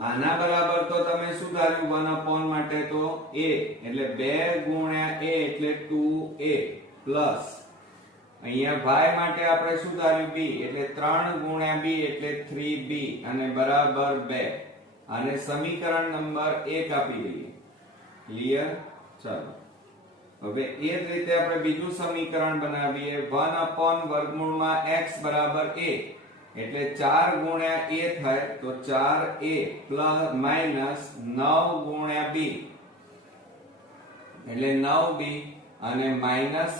આના બરાબર તો તમે શું ધાર્યું 1 upon માટે તો a, એટલે 2 ગુણ્યા a એટલે 2a પ્લસ અહીંયા y માટે આપણે શું ધાર્યું b, એટલે 3 ગુણ્યા b એટલે 3b અને બરાબર 2. આને સમીકરણ નંબર 1 આપી દઈએ. ક્લિયર? ચાલો હવે એ જ રીતે આપણે બીજું સમીકરણ બનાવીએ. 1 upon વર્ગમૂળમાં x બરાબર a એટલે 4 ગુણ્યા a થાય તો 4a પ્લસ માઈનસ 9 ગુણ્યા b એટલે 9b અને માઈનસ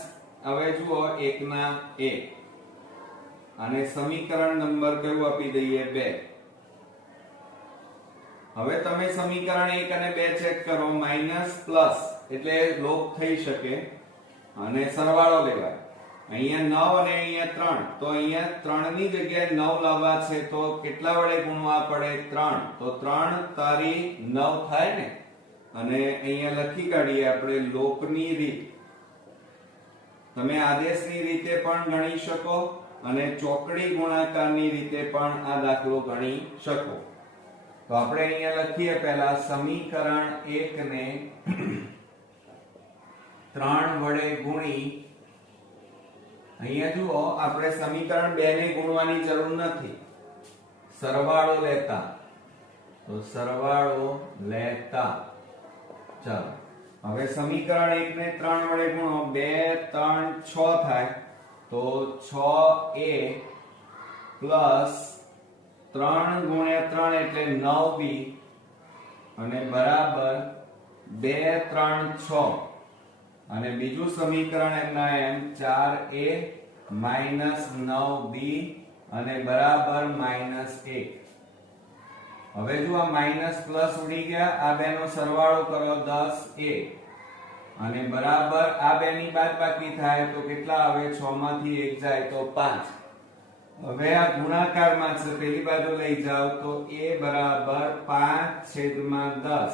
હવે જુઓ 1 ના 1 અને સમીકરણ નંબર કયું આપી દઈએ 2. હવે તમે સમીકરણ 1 અને 2 ચેક કરો. માઈનસ પ્લસ એટલે લોપ થઈ શકે અને સરવાળો લેવાય. અહીંયા 9 અને અહીંયા 3, તો અહીંયા 3 ની જગ્યાએ 9 લાવવા છે તો કેટલા વડે ગુણવા પડે? 3. તો 3 તારી 9 થાય ને. અને અહીંયા લખી કાઢીએ આપણે લોપની રીત. તમે આદેશની રીતે પણ ગણી શકો અને ચોકડી ગુણાકારની રીતે પણ આ દાખલો ગણી શકો. તો આપણે અહીંયા લખીએ પહેલા સમીકરણ 1 ને 3 વડે ગુણી. અહીંયા જુઓ આપણે સમીકરણ 2 ને ગુણવાની જરૂર નથી, સરવાળો લેતા. તો સરવાળો લેતા. ચાલો હવે સમીકરણ 1 ને 3 વડે ગુણો. 2 3 6 થાય તો 6a પ્લસ 3 ગુણ્યા 3 એટલે 9b અને બરાબર 2 3 6 અને બીજું સમીકરણ એમના એમ 4a માઈનસ 9b અને બરાબર -1. હવે જો આ માઈનસ પ્લસ ઉડી ગયા, આ બેનો સરવાળો કરો 10a અને બરાબર આ બેની બાદબાકી થાય તો કેટલા આવે? 6 માંથી 1 જાય તો 5. હવે આ ગુણાકારમાં છે, પેલી બાજુ લઈ જાવ તો a બરાબર 5/10.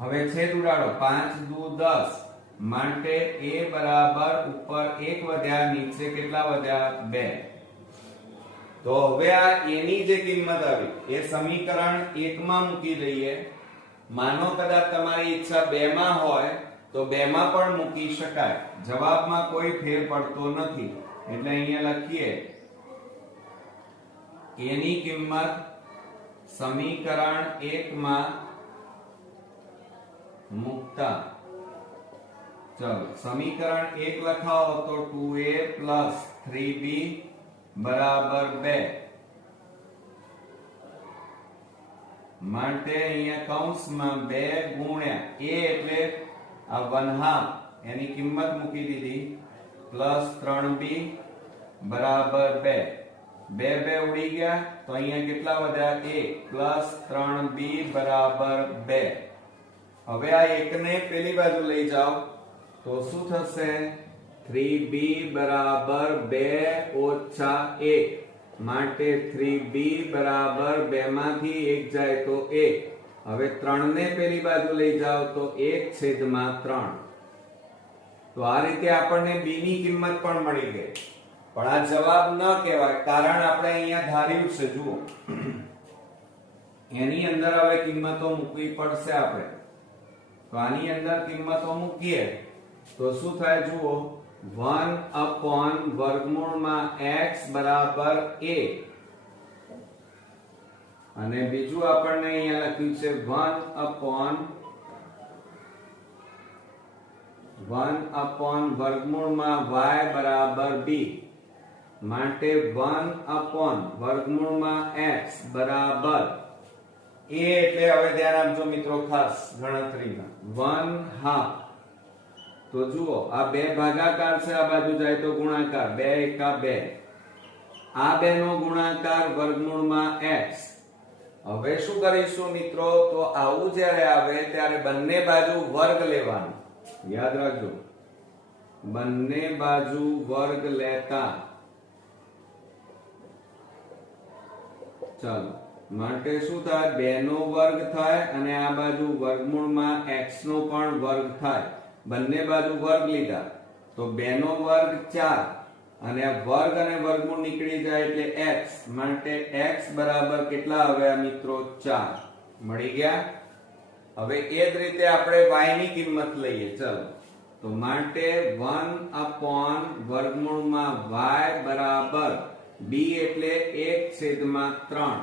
હવે છેદ ઉડાડો, 5 દુ 10 માટે a બરાબર ઉપર 1 વધ્યા, નીચે કેટલા વધ્યા? 2. તો હવે આ a ની જે કિંમત આવી એ સમીકરણ 1 માં મૂકી દઈએ. માનો કદાચ તમારી ઈચ્છા 2 માં હોય તો 2 માં પણ મૂકી શકાય, જવાબમાં કોઈ ફેર પડતો નથી. એટલે અહીંયા લખીએ a ની કિંમત સમીકરણ 1 માં મૂકતા. ચલો સમીકરણ 1 લખાવો તો 2a 3b બરાબર 2 માટે અહીંયા કૌંસમાં 2 ગુણ્યા a એટલે આ 1/2 એની કિંમત મૂકી દીધી પ્લસ 3b બરાબર 2. 2 ઉડી ગયા તો અહીંયા કેટલા વધ્યા? 1 પ્લસ 3b બરાબર 2. હવે આ 1 ને પેલી બાજુ લઈ જાઓ તો શું થશે? 3b બરાબર 2 ઓછા 1 માટે 3b બરાબર 2 માંથી 1 જાય તો 1. હવે 3 ને પેલી બાજુ લઈ જાઓ તો 1/3. તો આ રીતે આપણને b ની કિંમત પણ મળી ગઈ. પણ આ જવાબ ન કહેવાય, કારણ આપણે અહીંયા ધાર્યું છે. જુઓ એની અંદર હવે કિંમતો મૂકવી પડશે આપણે. તો આની અંદર કિંમતો મૂકીએ તો શું થાય? જુઓ 1 upon વર્ગમૂળમાં x બરાબર a, અને બીજું આપણને અહીંયા લખ્યું છે 1 upon વર્ગમૂળમાં y બરાબર b, માટે 1 upon વર્ગમૂળમાં x બરાબર a, એટલે હવે ધ્યાન આપજો મિત્રો ખાસ ગણતરીમાં 1/2. તો જુઓ આ બે ભાગાકાર છે, આ બાજુ જાય તો ગુણાકાર, 2 એકા 2, આ બે નો ગુણાકાર વર્ગમૂળમાં x. હવે શું કરીશું મિત્રો, તો આવું જ્યારે આવે ત્યારે બંને બાજુ વર્ગ લેવાનો, યાદ રાખજો બંને બાજુ વર્ગ લેતા, ચાલો માટે શું થાય, 2 નો વર્ગ થાય અને આ બાજુ વર્ગમૂળમાં x નો પણ વર્ગ થાય. બંને બાજુ વર્ગ લીધા તો 2 નો વર્ગ 4, અને આ વર્ગ અને વર્ગમૂળ નીકળી જાય એટલે x, માટે x બરાબર કેટલા આવ્યા મિત્રો, 4 મળી ગયા. હવે એ જ રીતે આપણે y ની કિંમત લઈએ, ચલો તો માટે 1 upon વર્ગમૂળમાં y બરાબર b એટલે 1/3.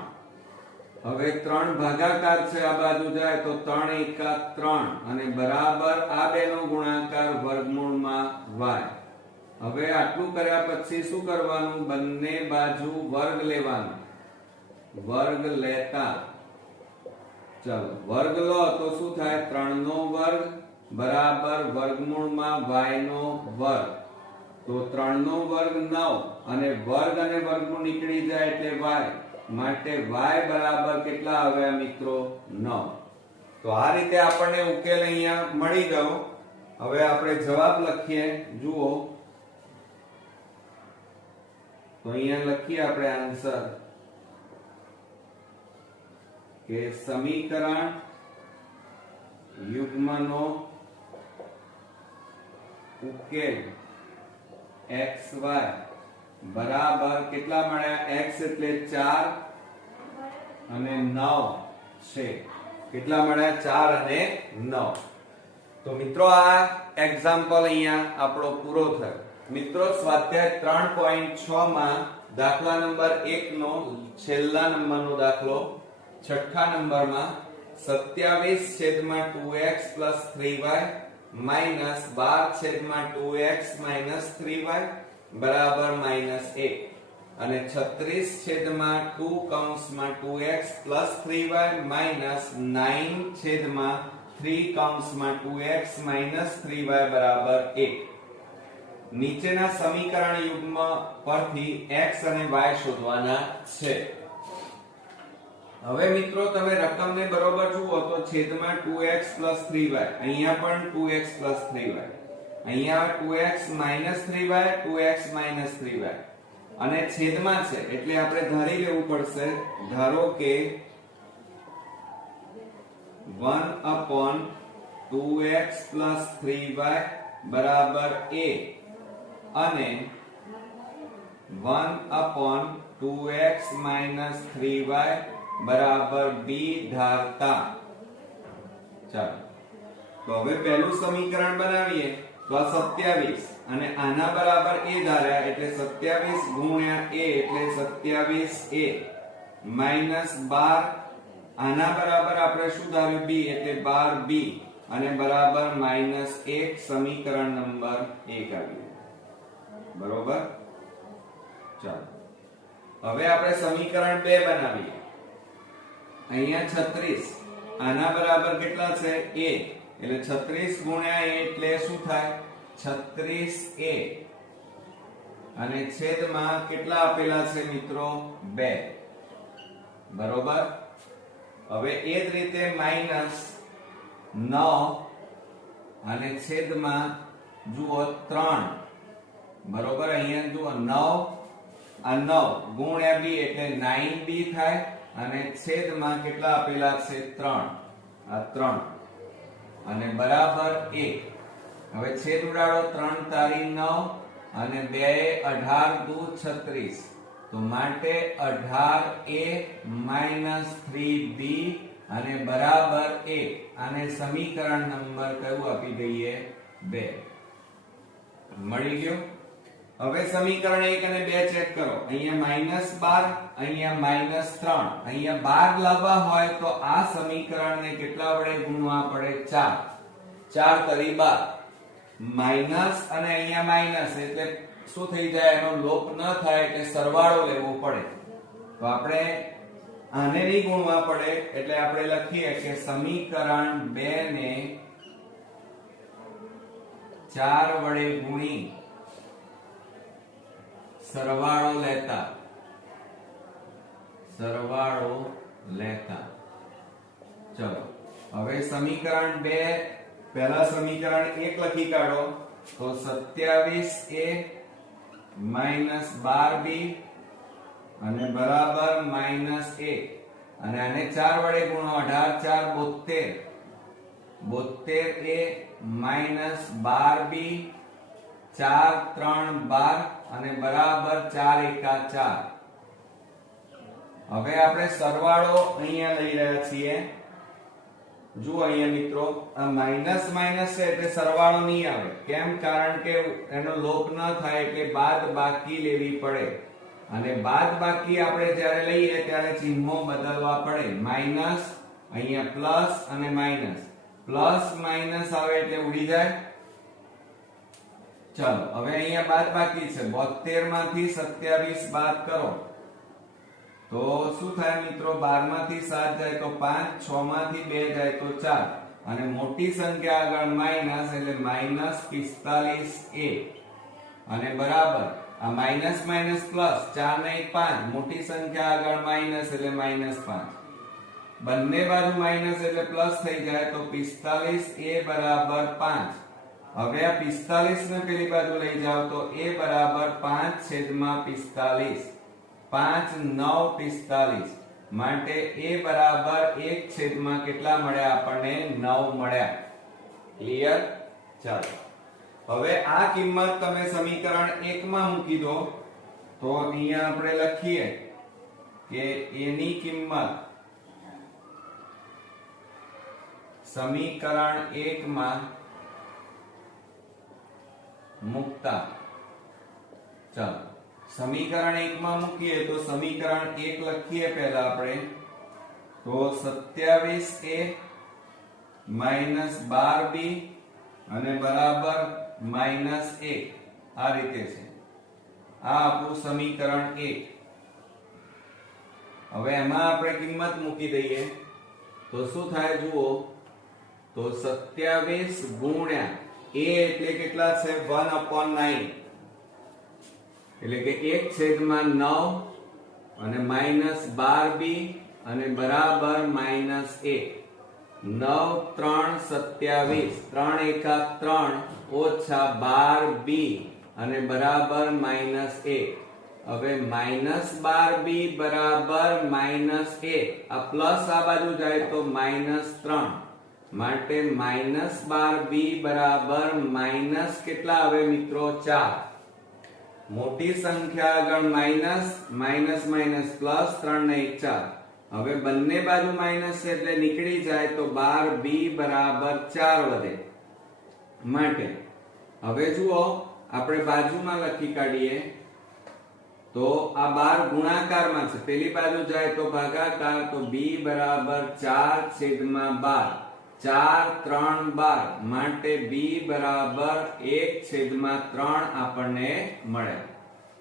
હવે 3 ભાગાકાર છે, આ બાજુ જાય તો 3 એકા 3, અને બરાબર આ બે નો ગુણાકાર વર્ગમૂળમાં y. હવે આટલું કર્યા પછી શું કરવાનું, બંને બાજુ વર્ગ લેવાનું, વર્ગ લેતા, ચાલો વર્ગ લો તો શું થાય, 3 નો વર્ગ બરાબર વર્ગમૂળમાં y નો વર્ગ, તો 3 નો વર્ગ 9, અને વર્ગ અને વર્ગમૂળ નીકળી જાય એટલે y, માટે y બરાબર કેટલા આવ્યા મિત્રો, 9. તો આ રીતે આપણને ઉકેલ અહીંયા મળી ગયો. હવે આપણે જવાબ લખીએ, જુઓ તો અહીંયા લખીએ આપણે આન્સર કે સમીકરણ યુગ્મનો ઉકેલ xy બરાબર કેટલા મળ્યા, x એટલે 4 અને 9 છે, કેટલા મળ્યા, 4 અને 9. તો મિત્રો આ એક્ઝામ્પલ અહીંયા આપણો પૂરો થયો. મિત્રો સ્વાધ્યાય 3.6 માં દાખલા નંબર 1 નો છેલ્લા નંબરનો દાખલો, છઠ્ઠા નંબરમાં 27/2x + 3y minus 12/2x - 3y બરાબર -1, અને 36/2(2x + 3y minus 9/3(2x - 3y બરાબર 1. નીચેના સમીકરણ યુગ્મ પરથી x અને y શોધવાના છે. હવે મિત્રો તમે રકમને બરોબર જુઓ તો છેદમાં 2x + 3y, અહીંયા પણ 2x + 3y, અહીંયા 2x - 3y, 2x - 3y, અને છેદમાં છે એટલે આપણે ધારી લેવું પડશે, ધારો કે 1/2x + 3y બરાબર a, અને 1/2x - 3y બરાબર b ધારતા. ચાલો તો હવે પહેલું સમીકરણ બનાવીએ તો આ 27 અને આના બરાબર a ધાર્યા એટલે 27 ગુણ્યા a એટલે 27a માઈનસ 12, આના બરાબર આપણે શું ધાર્યું, b એટલે 12b, અને બરાબર -1, સમીકરણ નંબર 1 આવ્યું. બરોબર. ચાલો હવે આપણે સમીકરણ 2 બનાવીએ. અહીંયા 36, આના બરાબર કેટલા છે, a, એટલે 36 ગુણ્યા a એટલે શું થાય, 36a, અને છેદમાં કેટલા આપેલા છે મિત્રો, 2. બરોબર. હવે એ જ રીતે -9 અને છેદમાં જુઓ 3. બરોબર. અહીંયા જુઓ 9, આ 9 ગુણ્યા b એટલે 9b થાય, અને છેદમાં કેટલા આપેલા છે, 3, આ 3, અને બરાબર 1. હવે છેદ ઉડાડો, 3 તારી 9 અને 2 18 દુ 36, તો માટે 18a - 3b અને બરાબર 1, આને સમીકરણ નંબર કયું આપી દઈએ, 2. મળી ગયો. હવે સમીકરણ 1 અને 2 ચેક કરો. અહીંયા -12, અહીંયા -3. અહીંયા 12 લાવવા હોય તો આ સમીકરણને કેટલા વડે ગુણવા પડે? 4. 4 તરી 12. માઈનસ અને અહીંયા માઈનસ એટલે શું થઈ જાય? એનો લોપ ન થાય એટલે સરવાળો લેવો પડે. તો આપણે આને નહીં ગુણવા પડે એટલે આપણે લખીએ કે સમીકરણ 2 ને 4 વડે ગુણી સરવાળો લેતા. ચલો હવે સમીકરણ 2 પહેલા સમીકરણ 1 લખી કાઢો તો 27a -12b અને બરાબર -1 અને આને 4 વડે ગુણો 18 4 72a -12b 4 3 12 અને બરાબર 4 એકા 4. હવે આપણે સરવાળો અહીંયા લઈ રહ્યા છીએ. જુઓ અહીંયા મિત્રો આ માઈનસ માઈનસ છે એટલે સરવાળો નહીં આવે. કેમ? કારણ કે એનો લોપ ન થાય એટલે બાદ બાકી લેવી પડે અને બાદ બાકી આપણે જ્યારે લઈએ ત્યારે ચિહ્નો બદલવા પડે. માઈનસ અહીંયા પ્લસ અને માઈનસ. પ્લસ માઈનસ આવે એટલે ઉડી જાય. ચલો હવે અહીંયા બાદ બાકી છે. 72 માંથી 27 બાદ કરો તો શું થાય મિત્રો? 12 માંથી 7 જાય તો 5, 6 માંથી 2 જાય તો 4 અને મોટી સંખ્યા આગળ માઈનસ એટલે -45a અને બરાબર આ માઈનસ માઈનસ પ્લસ 4 ને 5 મોટી સંખ્યા આગળ માઈનસ એટલે -5. બંને બાજુ માઈનસ એટલે પ્લસ થઈ જાય તો 45a બરાબર 5. હવે આ 45 ને પેલી બાજુ લઈ જાવ તો a બરાબર 5/45. 5 9 45 માટે a બરાબર 1 કેટલા મળ્યા? આપણને 9 મળ્યા. ક્લિયર? ચાલો હવે આ કિંમત તમે સમીકરણ 1 માં મૂકી દો તો અહીંયા આપણે લખીએ કે a ની કિંમત સમીકરણ 1 માં મૂકતા. ચાલો સમીકરણ 1 માં મૂકીએ તો સમીકરણ 1 લખીએ પહેલા આપણે તો 27a -12b અને બરાબર -1 આ રીતે છે. આ આપણું સમીકરણ 1. હવે એમાં આપણે કિંમત મૂકી દઈએ તો શું થાય જુઓ તો 27 ગુણ્યા a એટલે કેટલા છે? 1/9 એટલે કે 1/9 અને -12b અને બરાબર -1. 9 3 27 3 એકા 3 ઓછા 12b અને બરાબર -1. હવે -12b બરાબર -1 આ પ્લસ આ બાજુ જાય તો -3 માટે -12b બરાબર માઈનસ કેટલા આવે મિત્રો? 4. મોટી સંખ્યા આગળ માઈનસ માઈનસ માઈનસ પ્લસ 3 ને 1 4. હવે બંને બાજુ માઈનસ છે એટલે નીકળી જાય તો 12b બરાબર 4 વધે. માટે હવે જુઓ આપણે બાજુમાં લખી કાઢીએ તો આ 12 ગુણાકારમાં છે. પેલી બાજુ જાય તો ભાગાકાર તો b બરાબર 4/12. 4 3 12 માટે b બરાબર 1/3 આપણને મળે.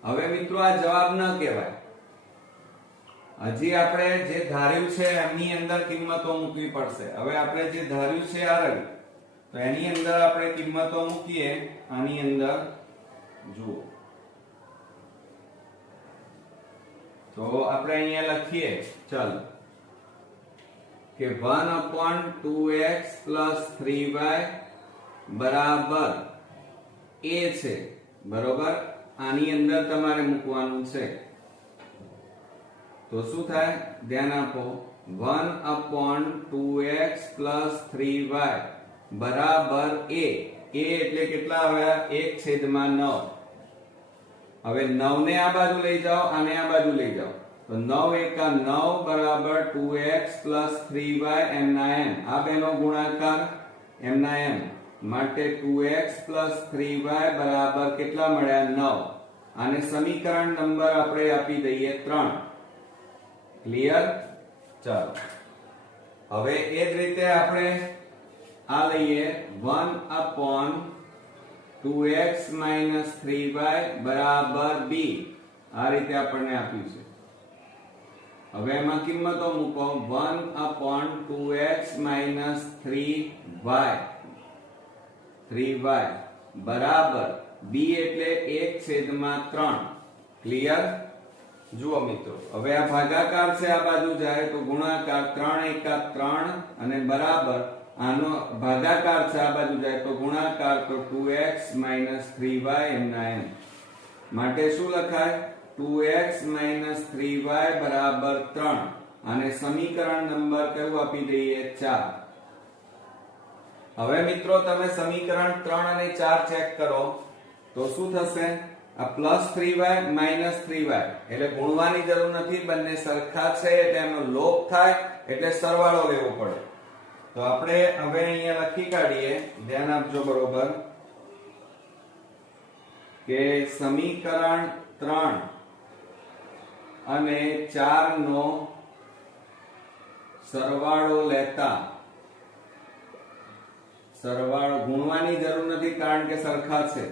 હવે મિત્રો આ જવાબ ન કહેવાય. હજી આપણે જે ધાર્યું છે એની અંદર કિંમતો મૂકવી પડશે. હવે આપણે જે ધાર્યું છે આ રહ્યું તો એની અંદર આપણે કિંમતો મૂકીએ. આની અંદર જુઓ તો આપણે અહીંયા લખીએ ચાલો કે 1/2x + 3y બરાબર a છે. બરોબર? આની અંદર તમારે મૂકવાનું છે તો શું થાય? ધ્યાન આપો. 1/2x + 3y બરાબર a. a એટલે કેટલા આવ્યા? 1/9. હવે 9 ને આ બાજુ લઈ જાઓ, આને આ બાજુ લઈ જાઓ તો 9 એકા 9 બરાબર 2x + 3y એમના એમ. આ બેનો ગુણાકાર એમના એમ માટે 2x + 3y બરાબર કેટલા મળ્યા 9. આને સમીકરણ નંબર આપણે આપી દઈએ 3. ક્લિયર? ચાલો હવે એ જ રીતે આપણે આ લઈએ 1/2x - 3y બરાબર b. આ રીતે આપણને આપ્યું છે. હવે એમાં કિંમતો મૂકો 1/2x - 3y બરાબર b એટલે 1/3. ક્લિયર? જુઓ મિત્રો, હવે આ ભાગાકાર છે, આ બાજુ જાય તો ગુણાકાર 3 × 3 અને બરાબર આનો ભાગાકાર છે, આ બાજુ જાય તો ગુણાકાર, તો 2x - 3y એમના એમ. માટે શું લખાય? 2x - 3y બરાબર 3. અને સમીકરણ નંબર કયું આપી દઈએ? 4. હવે મિત્રો તમે સમીકરણ 3 અને 4 ચેક કરો તો શું થશે? આ +3y - 3y એટલે ગુણવાની જરૂર નથી, બંને સરખા છે એટલે એનો લોપ થાય એટલે સરવાળો લેવો પડે. તો આપણે હવે અહીંયા લખી કાઢીએ, ધ્યાન આપજો બરોબર, કે સમીકરણ 3 અને 4 નો સરવાળો લેતા, સરવાળો ગુણવાની જરૂર નથી કારણ કે સરખા છે.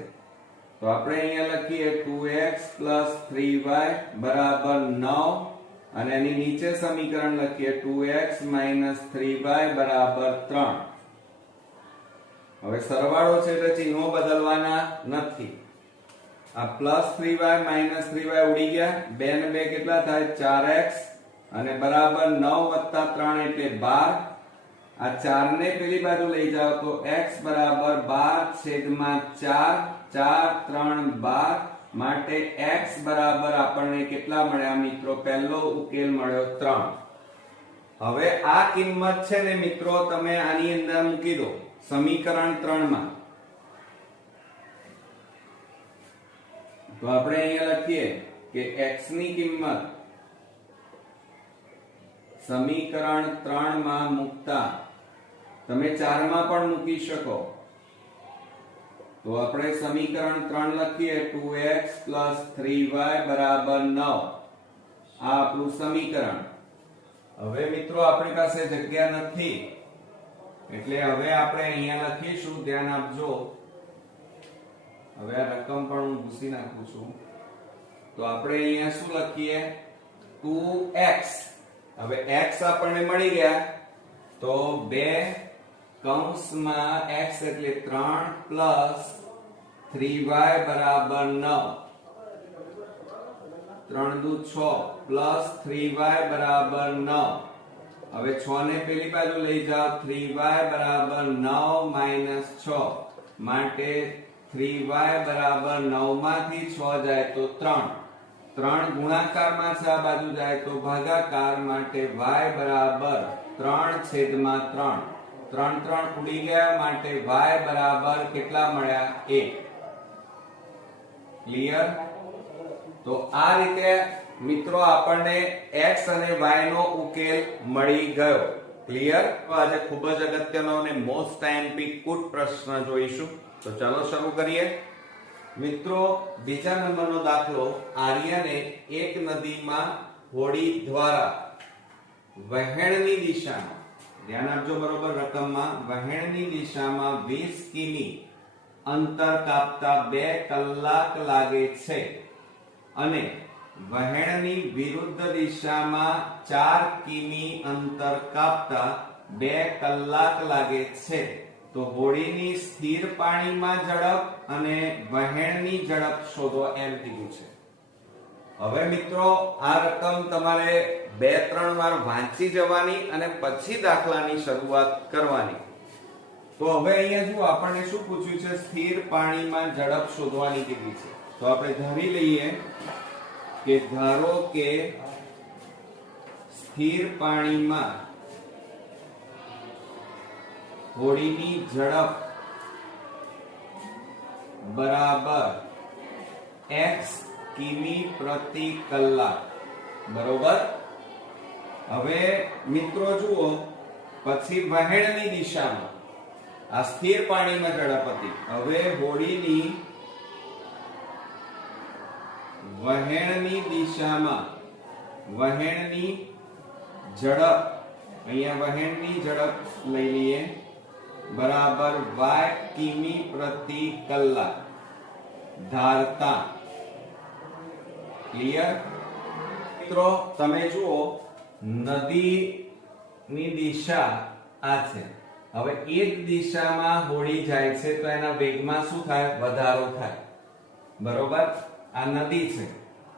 તો આપણે અહીંયા લખીએ 2x + 3y બરાબર 9 અને એની નીચે સમીકરણ લખીએ 2x - 3y બરાબર 3. હવે સરવાળો છે એટલે ચિહ્નો બદલવાના નથી. આ +3y - 3y ઉડી ગયા, 2 ને 2 કેટલા થાય? 4x અને બરાબર 9 + 3 એટલે 12. આ 4 ને પેલી બાજુ લઈ જાઓ તો x બરાબર 12/4, 4 3 12. માટે x બરાબર આપણને કેટલા મળ્યા મિત્રો? પહેલો ઉકેલ મળ્યો 3. હવે આ કિંમત છે ને મિત્રો તમે આની અંદર મૂકી દો સમીકરણ 3 માં. તો આપણે અહીંયા લખીએ કે x ની કિંમત સમીકરણ 3 માં મૂકતા તમે 4 માં પણ મૂકી શકો. તો આપણે સમીકરણ 3 લખીએ 2x + 3y બરાબર 9. આ આપણું સમીકરણ. હવે મિત્રો આપણી પાસે જગ્યા નથી એટલે હવે આપણે અહીંયા લખીશું, ધ્યાન આપજો. હવે આ રકમ પણ હું ભૂસી નાખું છું. તો આપણે અહીંયા શું લખીએ? 2x. હવે x આપણને મળી ગયા તો 2 કૌંસમાં x એટલે 3 + 3y બરાબર 9. 3 દુ 6 + 3y બરાબર 9. હવે 6 ને પેલી બાજુ લઈ જાઓ, 3y બરાબર 9 - 6. માટે 3y બરાબર 9 માંથી 6 જાય તો 3. 3 ગુણાકારમાં છે, આ બાજુ જાય તો ભાગાકાર. માટે y બરાબર 3/3. 3 3 ઉડી ગયા માટે y બરાબર કેટલા મળ્યા? 1. ક્લિયર? તો આ રીતે મિત્રો આપણને x અને y નો ઉકેલ મળી ગયો. ક્લિયર? તો આજે ખૂબ જ અગત્યનો અને મોસ્ટ આઈએમપી કુટ પ્રશ્ન જોઈશું. તો ચાલો શરૂ કરીએ. મિત્રો બીજા નંબરનો દાખલો, આર્યને એક નદીમાં હોડી દ્વારા વહેણની દિશામાં, ધ્યાન આપજો બરોબર રકમમાં, વહેણની દિશામાં 20 કિમી અંતર કાપતા 2 કલાક લાગે છે અને વહેણની વિરુદ્ધ દિશામાં 4 કિમી અંતર કાપતા 2 કલાક લાગે છે. તો હોડીની સ્થિર પાણીમાં ઝડપ અને વહેણની ઝડપ શોધો એમ કીધું છે. હવે મિત્રો આ રકમ તમારે 2-3 વાર વાંચી જવાની અને પછી દાખલાની શરૂઆત કરવાની. તો હવે અહીંયા જુઓ આપણને શું પૂછ્યું છે? સ્થિર પાણીમાં ઝડપ શોધવાની કીધી છે. તો આપણે ધારી લઈએ કે ધારો કે સ્થિર પાણીમાં હોડીની ઝડપ બરાબર x કિમી પ્રતિ કલાક. બરોબર? હવે મિત્રો જુઓ, પછી વહેણની દિશામાં, આ સ્થિર પાણીમાં ઝડપ હતી. હવે હોડીની વહેણની દિશામાં વહેણની ઝડપ, અહીંયા વહેણની ઝડપ લઈ લઈએ, બરાબર y કિમી પ્રતિ કલાક ધારતા. ક્લિયર મિત્રો? તમે જુઓ નદીની દિશા આ છે. હવે એક દિશામાં હોડી જાય છે તો એના વેગમાં શું થાય? વધારો થાય. બરોબર? આ નદી છે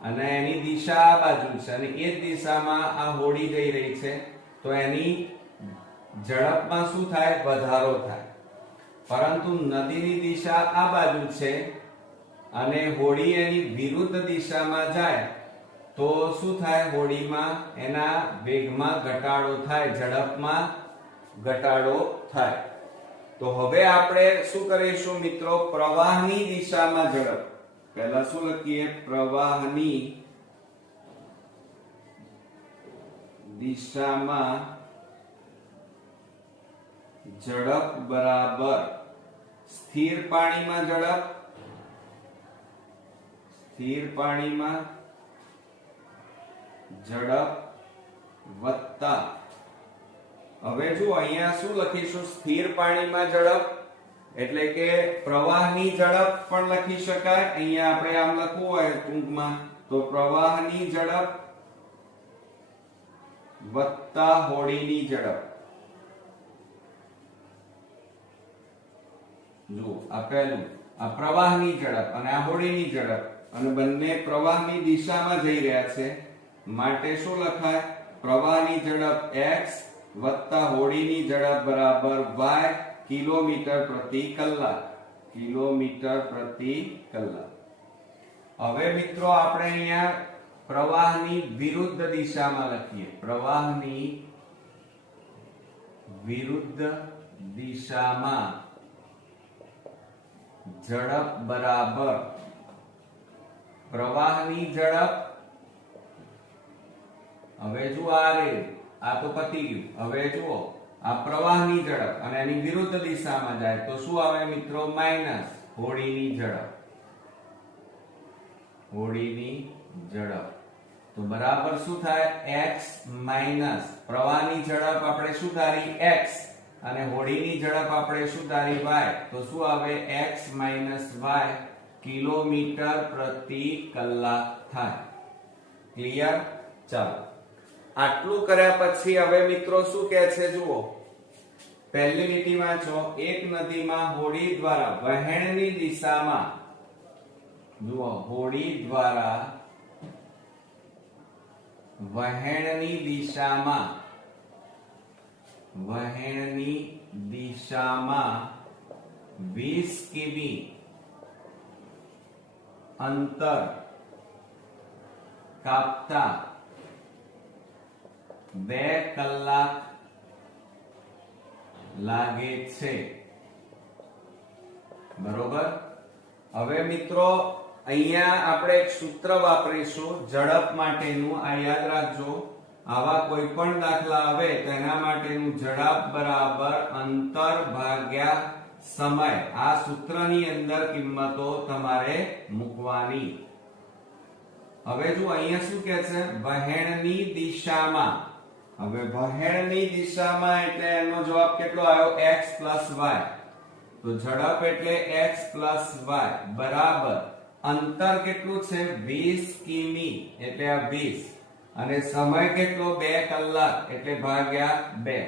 અને એની દિશા આ બાજુ છે અને એ જ દિશામાં આ હોડી જઈ રહી છે તો એની ઝડપમાં શું થાય? વધારો થાય. પરંતુ નદીની દિશા આ બાજુ છે અને હોડી એની વિરુદ્ધ દિશામાં જાય તો શું થાય? હોડીમાં એના વેગમાં ઘટાડો થાય, ઝડપમાં ઘટાડો થાય. તો હવે આપણે શું કરીશું મિત્રો? પ્રવાહની દિશામાં ઝડપ. પહેલા શું લખીએ? પ્રવાહની દિશામાં ઝડપ બરાબર સ્થિર પાણીમાં ઝડપ, સ્થિર પાણીમાં ઝડપ વત્તા, હવે જો અહીંયા શું લખીશું? સ્થિર પાણીમાં ઝડપ એટલે કે પ્રવાહની ઝડપ પણ લખી શકાય. અહીંયા આપણે આમ લખવું હોય ટૂંકમાં તો પ્રવાહની ઝડપ વત્તા હોડીની ઝડપ. જો આ પહેલું, આ પ્રવાહની ઝડપ અને આ હોડીની ઝડપ, અને બંને પ્રવાહની દિશામાં જઈ રહ્યા છે માટે શું લખાય? પ્રવાહની ઝડપ x વત્તા હોડીની ઝડપ બરાબર y કિલોમીટર પ્રતિ કલાક. કિલોમીટર પ્રતિ કલાક. હવે મિત્રો આપણે અહીંયા પ્રવાહની વિરુદ્ધ દિશામાં લખીએ. પ્રવાહની વિરુદ્ધ દિશામાં ઝડપ બરાબર પ્રવાહની ઝડપ. હવે જુઓ આ તો પતી ગયું. હવે જુઓ આ પ્રવાહની ઝડપ અને એની વિરુદ્ધ દિશામાં જાય તો શું આવે મિત્રો? માઈનસ હોડીની ઝડપ. હોડીની ઝડપ તો બરાબર શું થાય? x માઈનસ પ્રવાહની ઝડપ આપણે શું ધારી? x અને હોડીની ઝડપ આપણે શું ધારી? y. તો શું આવે? x માઈનસ y કિલોમીટર પ્રતિ કલાક થાય. ક્લિયર? ચાલો, આટલું કર્યા પછી હવે મિત્રો શું કહે છે? જુઓ પહેલી લીટીમાં છો, એક નદીમાં હોડી દ્વારા વહેણની દિશામાં, જુઓ હોડી દ્વારા વહેણની દિશામાં, વહેણની દિશામાં 20 કિમી અંતર કાપતા 2 કલાક લાગે છે. બરોબર? હવે મિત્રો અહીંયા આપણે એક સૂત્ર વાપરીશું ઝડપ માટેનું. આ યાદ રાખજો, આવા કોઈ પણ દાખલા આવે તો એના માટેનું ઝડપ બરાબર અંતર ભાગ્યા સમય. આ સૂત્રની અંદર કિંમતો તમારે મૂકવાની. હવે જો અહીંયા શું કહે છે? વહેણની દિશામાં. હવે વહેણની દિશામાં એટલે એનો જવાબ કેટલો આવ્યો? x y. તો ઝડપ એટલે x y બરાબર અંતર કેટલું છે? 20 કિમી એટલે આ 20 અને સમય કેટલો? 2 કલાક એટલે ભાગ્યા 2.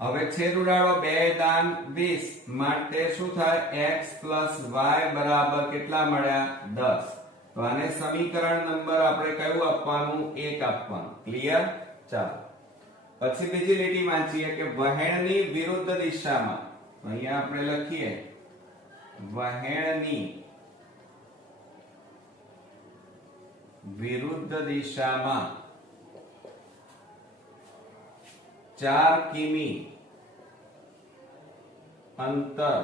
હવે છેદ ઉડાડો, 2 દાન 20 માટે શું થાય? x y બરાબર કેટલા મળ્યા? 10. તો આને સમીકરણ નંબર આપણે કયું આપવાનું? 1 આપવાનું. ક્લિયર? ચાલો, પછી બીજી લીટી વાંચીએ કે વહેણની વિરુદ્ધ દિશામાં. અહીંયા આપણે લખીએ વહેણની વિરુદ્ધ દિશામાં 4 કિમી અંતર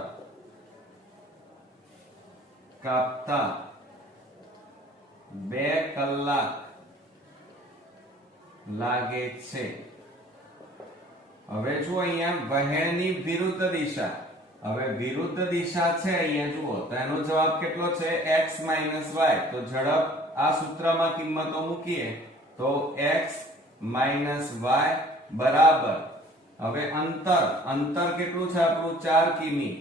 કાપતા 2 કલાક લાગે છે. હવે જો અહીંયા વહેણની વિરુદ્ધ દિશા હવે વિરુદ્ધ દિશા છે અહીંયા જુઓ તો એનો જવાબ કેટલો છે x y. તો ઝડપ આ સૂત્રમાં કિંમતો મૂકીએ તો x y બરાબર હવે અંતર કેટલું છે આપણું 4 કિમી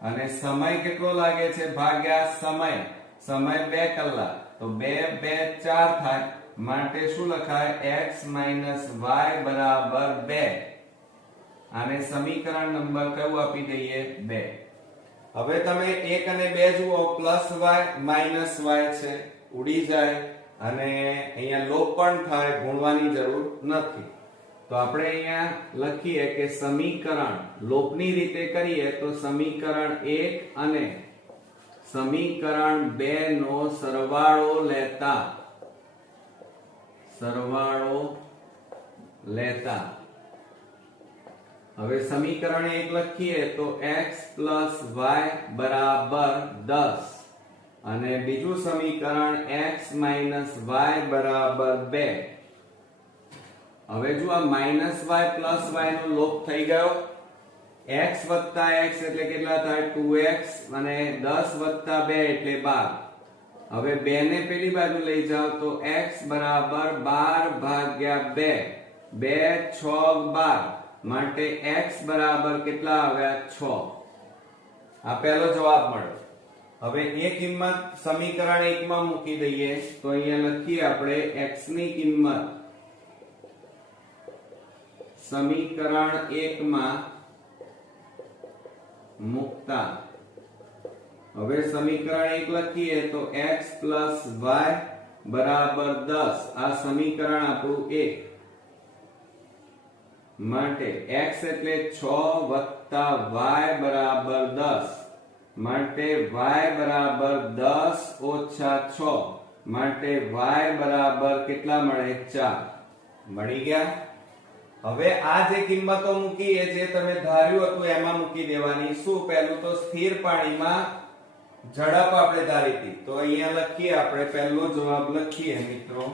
અને સમય કેટલો લાગે છે ભાગ્યા સમય 2 કલાક તો 2 2 4 થાય માટે શું લખાય x y બરાબર 2. આને સમીકરણ નંબર કયું આપી દઈએ 2. હવે તમે 1 અને 2 જુઓ +y y છે ઉડી જાય અને અહીંયા લોપ પણ થાય ગુણવાની જરૂર નથી. તો આપણે અહીંયા લખીએ કે સમીકરણ લોપની રીતે કરીએ તો સમીકરણ 1 અને સમીકરણ 2 નો સરવાળો લેતા હવે સમીકરણ 1 લખીએ તો x y બરાબર 10 અને બીજું સમીકરણ x y બરાબર 2. હવે જો આ -y + y નો લોપ થઈ ગયો x + x એટલે કેટલા થાય 2x અને 10 + 2 એટલે 12. હવે 2 ને પેલી બાજુ લઈ જાઓ તો x બરાબર 12 ભાગ્યા 2 2 6 12 માટે x બરાબર કેટલા આવ્યા 6. આ પહેલો જવાબ મળ્યો. હવે એ કિંમત સમીકરણ 1 માં મૂકી દઈએ તો અહીંયા લખીએ આપણે x ની કિંમત સમીકરણ 1 માં મૂકતા હવે સમીકરણ 1 લખીએ તો x + y બરાબર 10. આ સમીકરણ આપણું 1 માટે x એટલે 6 + y બરાબર 10 માટે y બરાબર 10 ઓછા 6 માટે y બરાબર કેટલા મળે 4 મળી ગયા. હવે આ જે કિંમતો મૂકી એ જે તમે ધાર્યું હતું એમાં મૂકી દેવાની. શું પહેલું તો સ્થિર પાણીમાં ઝડપ આપણે ધારી હતી તો અહીંયા લખીએ આપણે પહેલો જવાબ લખીએ મિત્રો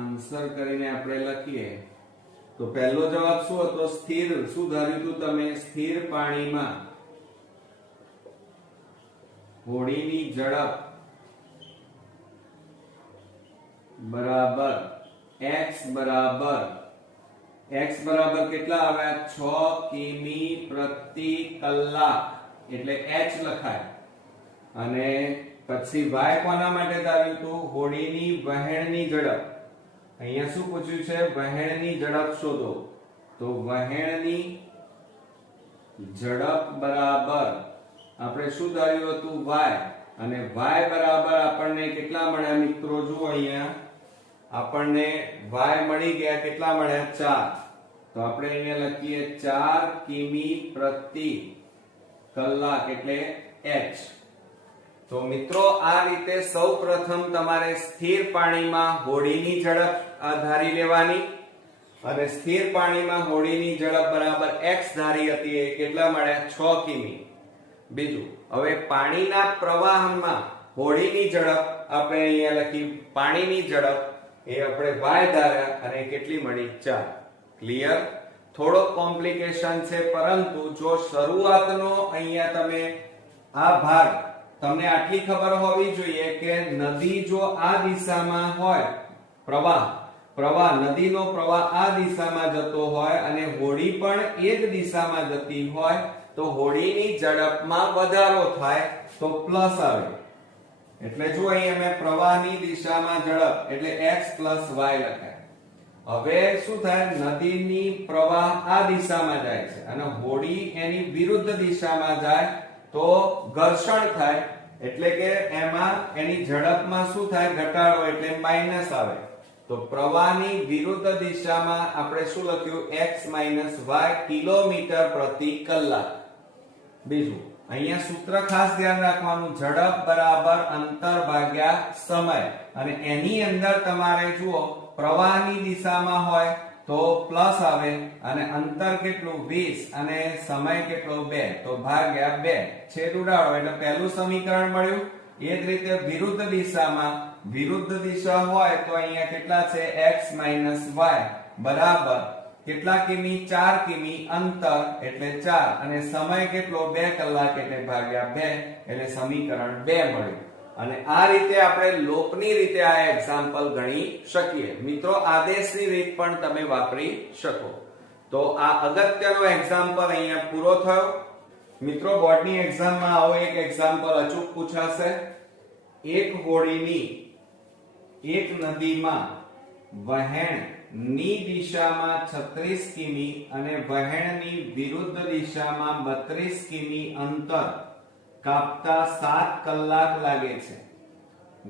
આન્સર કરીને આપણે લખીએ તો પહેલો જવાબ શું હતો સ્થિર શું ધાર્યું હતું તમે સ્થિર પાણીમાં હોડીની ઝડપ બરાબર x બરાબર કેટલા આવ્યા 6 કિમી પ્રતિ કલાક એટલે h લખાય અને પછી y કોના માટે ધાર્યું હતું હોડીની વહેણની ઝડપ. અહીંયા શું પૂછ્યું છે વહેણની ઝડપ શોધો તો વહેણની ઝડપ બરાબર આપણે શું ધાર્યું હતું y અને y બરાબર આપણને કેટલા મળ્યા મિત્રો જુઓ અહીંયા આપણને y મળી ગયા કેટલા મળ્યા 4 તો આપણે અહીંયા લખીએ 4 કિમી પ્રતિ કલાક એટલે h. તો મિત્રો આ રીતે સૌપ્રથમ તમારે સ્થિર પાણીમાં હોડીની ઝડપ ધારી લેવાની અને સ્થિર પાણીમાં હોડીની ઝડપ બરાબર x ધારી હતી એ કેટલા મળ્યા 6 કિમી. બીજું હવે પાણીના પ્રવાહમાં હોડીની ઝડપ આપણે અહીંયા લખી પાણીની ઝડપ એ આપણે y ધાર્યા અને કેટલી મળી 4. ક્લિયર. થોડો કોમ્પ્લિકેશન છે પરંતુ જો શરૂઆતનો અહીંયા તમે આ ભાગ તમને આટલી ખબર હોવી જોઈએ કે નદી જો આ દિશામાં હોય પ્રવાહ નદીનો પ્રવાહ આ દિશામાં જતો હોય અને હોડી પણ એ જ દિશામાં જતી હોય તો હોડીની ઝડપમાં વધારો થાય તો પ્લસ આવે. એટલે જો અહીં અમે પ્રવાહની દિશામાં ઝડપ એટલે x + y લખાય. હવે શું થાય નદીની પ્રવાહ આ દિશામાં જાય છે અને હોડી એની વિરુદ્ધ દિશામાં જાય તો ઘર્ષણ થાય એટલે કે એમાં એની ઝડપમાં શું થાય ઘટાડો એટલે માઈનસ આવે. તો પ્રવાહની વિરુદ્ધ દિશામાં આપણે શું લખ્યું x - y કિલોમીટર પ્રતિ કલાક. બીજું અહીંયા સૂત્ર ખાસ ધ્યાન રાખવાનું ઝડપ બરાબર અંતર ભાગ્યા સમય અને એની અંદર તમારે જુઓ પ્રવાહની દિશામાં હોય તો પ્લસ આવે અને અંતર કેટલું 20 અને સમય કેટલો 2 તો ભાગ્યા 2 છેદ ઉડાડો એટલે પહેલું સમીકરણ મળ્યું. એ જ રીતે વિરુદ્ધ દિશામાં વિરુદ્ધ દિશા હોય તો અહીંયા કેટલા છે x y બરાબર કેટલા કિમી 4 કિમી અંતર એટલે 4 અને સમય કેટલો 2 કલાક એટલે ભાગ્યા 2 એટલે સમીકરણ 2 મળ્યું અને આ રીતે આપણે લોપની રીતે આ એક્ઝામ્પલ ગણી શકીએ મિત્રો આદેશની રીત પણ તમે વાપરી શકો તો આ અગત્યનો એક્ઝામ્પલ અહીંયા પૂરો થયો મિત્રો બોર્ડની એક્ઝામમાં આવો એક એક્ઝામ્પલ અચૂક પૂછાશે એક હોડીની એક નદીમાં વહેણની દિશામાં 36 કિમી અને વહેણની વિરુદ્ધ દિશામાં 32 કિમી અંતર કાપતા 7 કલાક લાગે છે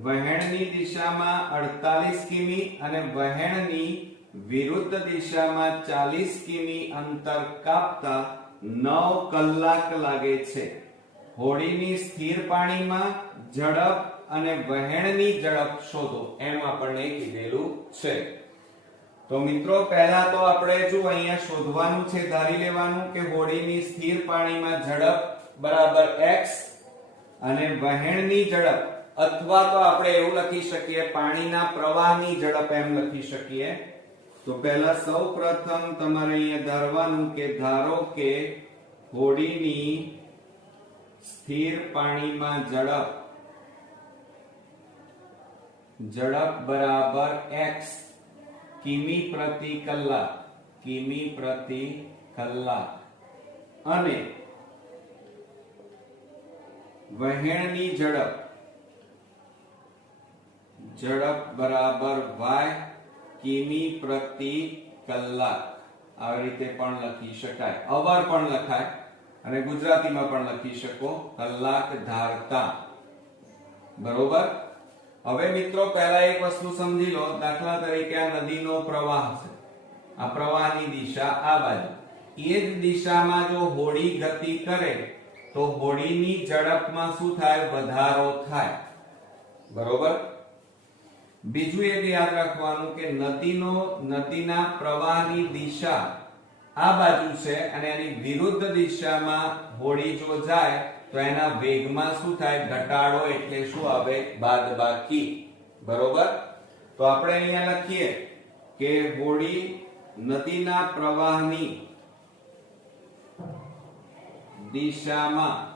વહેણની દિશામાં 48 કિમી અને વહેણની વિરુદ્ધ દિશામાં 40 કિમી અંતર કાપતા 9 કલાક લાગે છે હોડીની સ્થિર પાણીમાં ઝડપ અને વહેણની ઝડપ શોધો એમ આપણને કીધેલું છે તો મિત્રો પહેલા તો આપણે જો અહીંયા શોધવાનું છે ધારી લેવાનું કે હોડીની સ્થિર પાણીમાં ઝડપ બરાબર x અને વહેણની ઝડપ અથવા તો આપણે એવું લખી શકીએ પાણીના પ્રવાહની ઝડપ એમ લખી શકીએ તો પહેલા સૌપ્રથમ તમારે અહીંયા ધારવાનું કે ધારો કે હોડીની સ્થિર પાણીમાં ઝડપ બરાબર x કિમી પ્રતિ કલાક અને વહેણની ઝડપ બરાબર y કિમી પ્રતિ કલાક આવી રીતે પણ લખી શકાય અવર પણ લખાય અને ગુજરાતીમાં પણ લખી શકો કલાક ધારતા બરોબર હવે મિત્રો પહેલા એક વસ્તુ સમજી લો દાખલા તરીકે આ નદીનો પ્રવાહ છે આ પ્રવાહની દિશા આ બાજુ એ જ દિશામાં જો હોડી ગતિ કરે તો હોડીની ઝડપમાં શું થાય વધારો થાય બરોબર બીજું એક યાદ રાખવાનું કે નદીના પ્રવાહની દિશા આ બાજુ છે અને એની વિરુદ્ધ દિશામાં હોડી જો જાય તો એના વેગમાં શું થાય ઘટાડો એટલે શું આવે બાદબાકી બરોબર તો આપણે અહીંયા લખીએ કે હોડી નદીના પ્રવાહની દિશામાં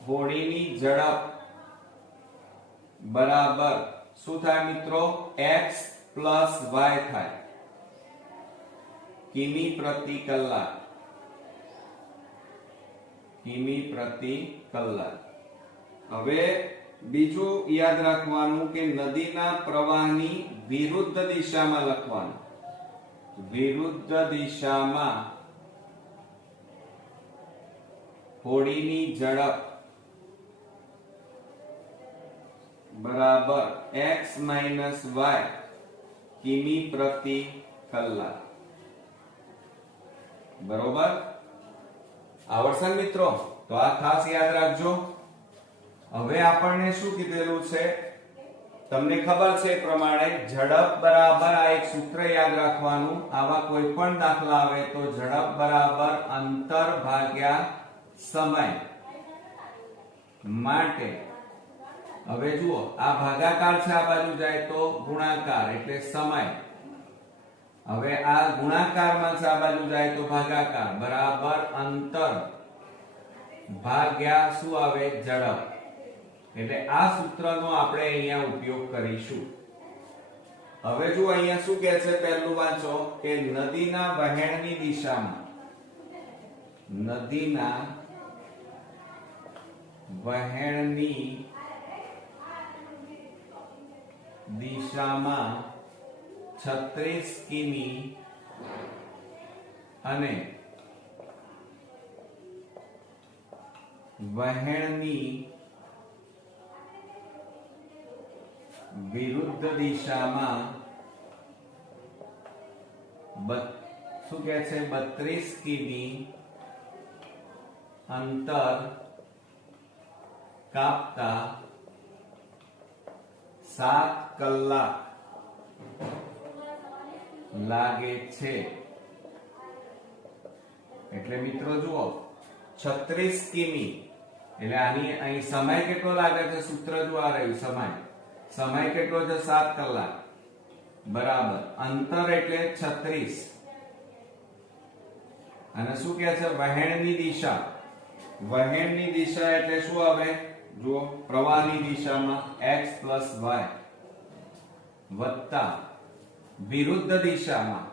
હોડીની ઝડપ બરાબર શું થાય મિત્રો x પ્લસ y થાય કિમી પ્રતિ કલાક હવે બીજું યાદ રાખવાનું કે નદીના પ્રવાહની વિરુદ્ધ દિશામાં લખવાનું વિરુદ્ધ દિશામાં હોડીની ઝડપ બરાબર x y કિમી પ્રતિ કલાક બરોબર આવડશે મિત્રો તો આ ખાસ યાદ રાખજો હવે આપણને શું કીધેલું છે તમને ખબર છે પ્રમાણે ઝડપ બરાબર આ એક સૂત્ર યાદ રાખવાનું આવા કોઈ પણ દાખલા આવે તો ઝડપ બરાબર અંતર ભાગ્યા સમય માટે હવે જુઓ આ ભાગાકાર છે આ બાજુ જાય તો ગુણાકાર એટલે સમય હવે આ ગુણાકારમાં છે આ બાજુ જાય તો ભાગાકાર બરાબર અંતર ભાગ્યા શું આવે ઝડપ એટલે આ સૂત્રનો આપણે અહીંયા ઉપયોગ કરીશું હવે જો અહીંયા શું કહે છે પહેલું વાંચો કે નદીના વહેણની દિશામાં નદીના વહેણની દિશામાં 36 કિમી અને વહેણની વિરુદ્ધ દિશામાં શું કહે છે 32 કિમી અંતર કાપતા 7 કલાક લાગે છે એટલે મિત્રો જુઓ 36 કિમી એટલે આની અહીં સમય કેટલો લાગે છે? સૂત્ર જો આ રહ્યું, સમય કેટલો છે? 7 કલાક બરાબર. અંતર એટલે 36 અને શું કહે છે? વહેણની દિશા. વહેણની દિશા એટલે શું આવે? જુઓ, પ્રવાહની દિશામાં x + y વત્તા વિરુદ્ધ દિશામાં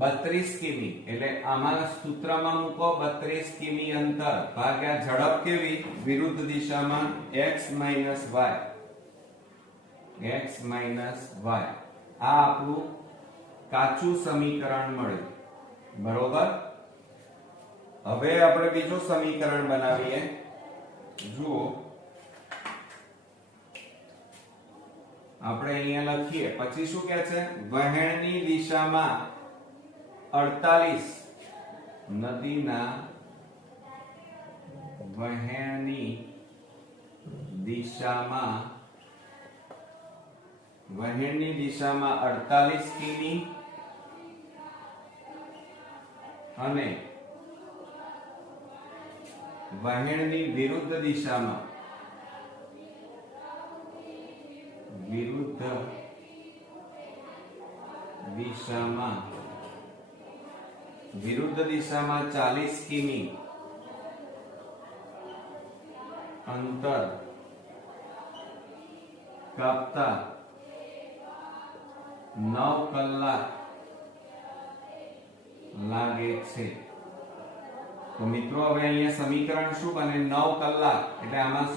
32 કિમી, એટલે આમાં સૂત્રમાં મૂકો 32 કિમી અંતર ભાગ્યા ઝડપ કેવી? વિરુદ્ધ દિશામાં x - y. આ આપણું કાચું સમીકરણ મળ્યું. બરોબર. હવે આપણે બીજું સમીકરણ બનાવીએ. જુઓ, આપણે અહીંયા લખીએ. પછી શું કહે છે? વહેણની દિશામાં 48 નદીના વહેણની દિશામાં 48 કિમી અને વહેણની વિરુદ્ધ દિશામાં વિરુદ્ધ દિશામાં 40 કિમી અંતર કાપતા 9 કલાક લાગે છે. તો મિત્રો હવે અહીંયા સમીકરણ શું બને? 9 કલાક. એટલે આમાં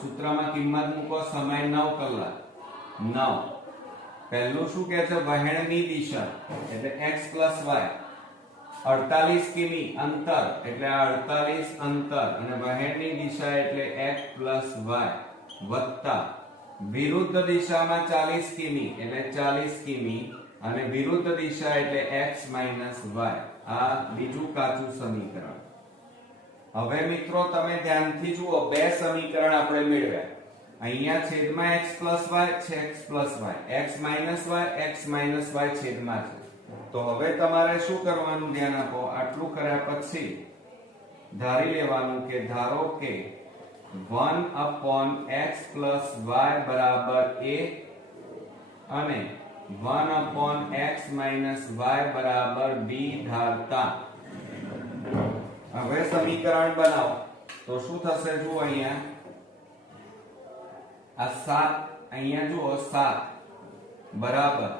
સૂત્રમાં કિંમત મૂકો, સમય 9 કલાક. 9 પહેલું શું કહે છે? વહેણની દિશા એટલે x + y. 48 કિમી અંતર એટલે 48 અંતર અને વહેણની દિશા એટલે x + y વત્તા વિરુદ્ધ દિશામાં 40 કિમી એટલે 40 કિમી અને વિરુદ્ધ દિશા એટલે x - y. આ બીજું કાચું સમીકરણ. હવે મિત્રો તમે ધ્યાનથી જુઓ, બે સમીકરણ આપણે મેળવ્યા. અહીંયા છેદમાં x + y છે, x + y, x - y છેદમાં છે. તો હવે તમારે શું કરવાનું? ધ્યાન આપો. આટલું કર્યા પછી ધારી લેવાનું કે ધારો કે 1/x + y બરાબર a અને 1/x - y બરાબર b ધારતા. હવે સમીકરણ બનાવો તો શું થશે? જુઓ અહીંયા આ 7, અહીંયા જુઓ 7 બરાબર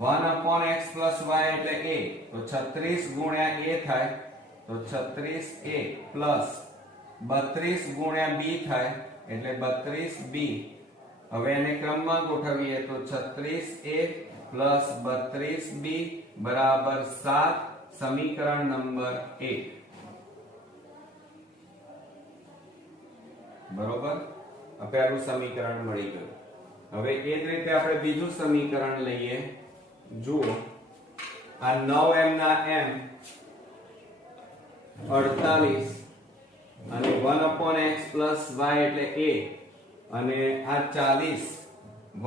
1/x + y એટલે a, તો 36 ગુણ્યા a થાય તો 36a પ્લસ 32 ગુણ્યા b થાય એટલે 32b. હવે એને ક્રમમાં ગોઠવીએ તો 36a પ્લસ 32b બરાબર 7. સમીકરણ નંબર 1. બરોબર. આ પહેલું સમીકરણ મળી ગયું. હવે એ જ રીતે આપણે બીજું સમીકરણ લઈએ. જુઓ, આ 9m ના m 48 અને 1/x + y એટલે a અને આ 40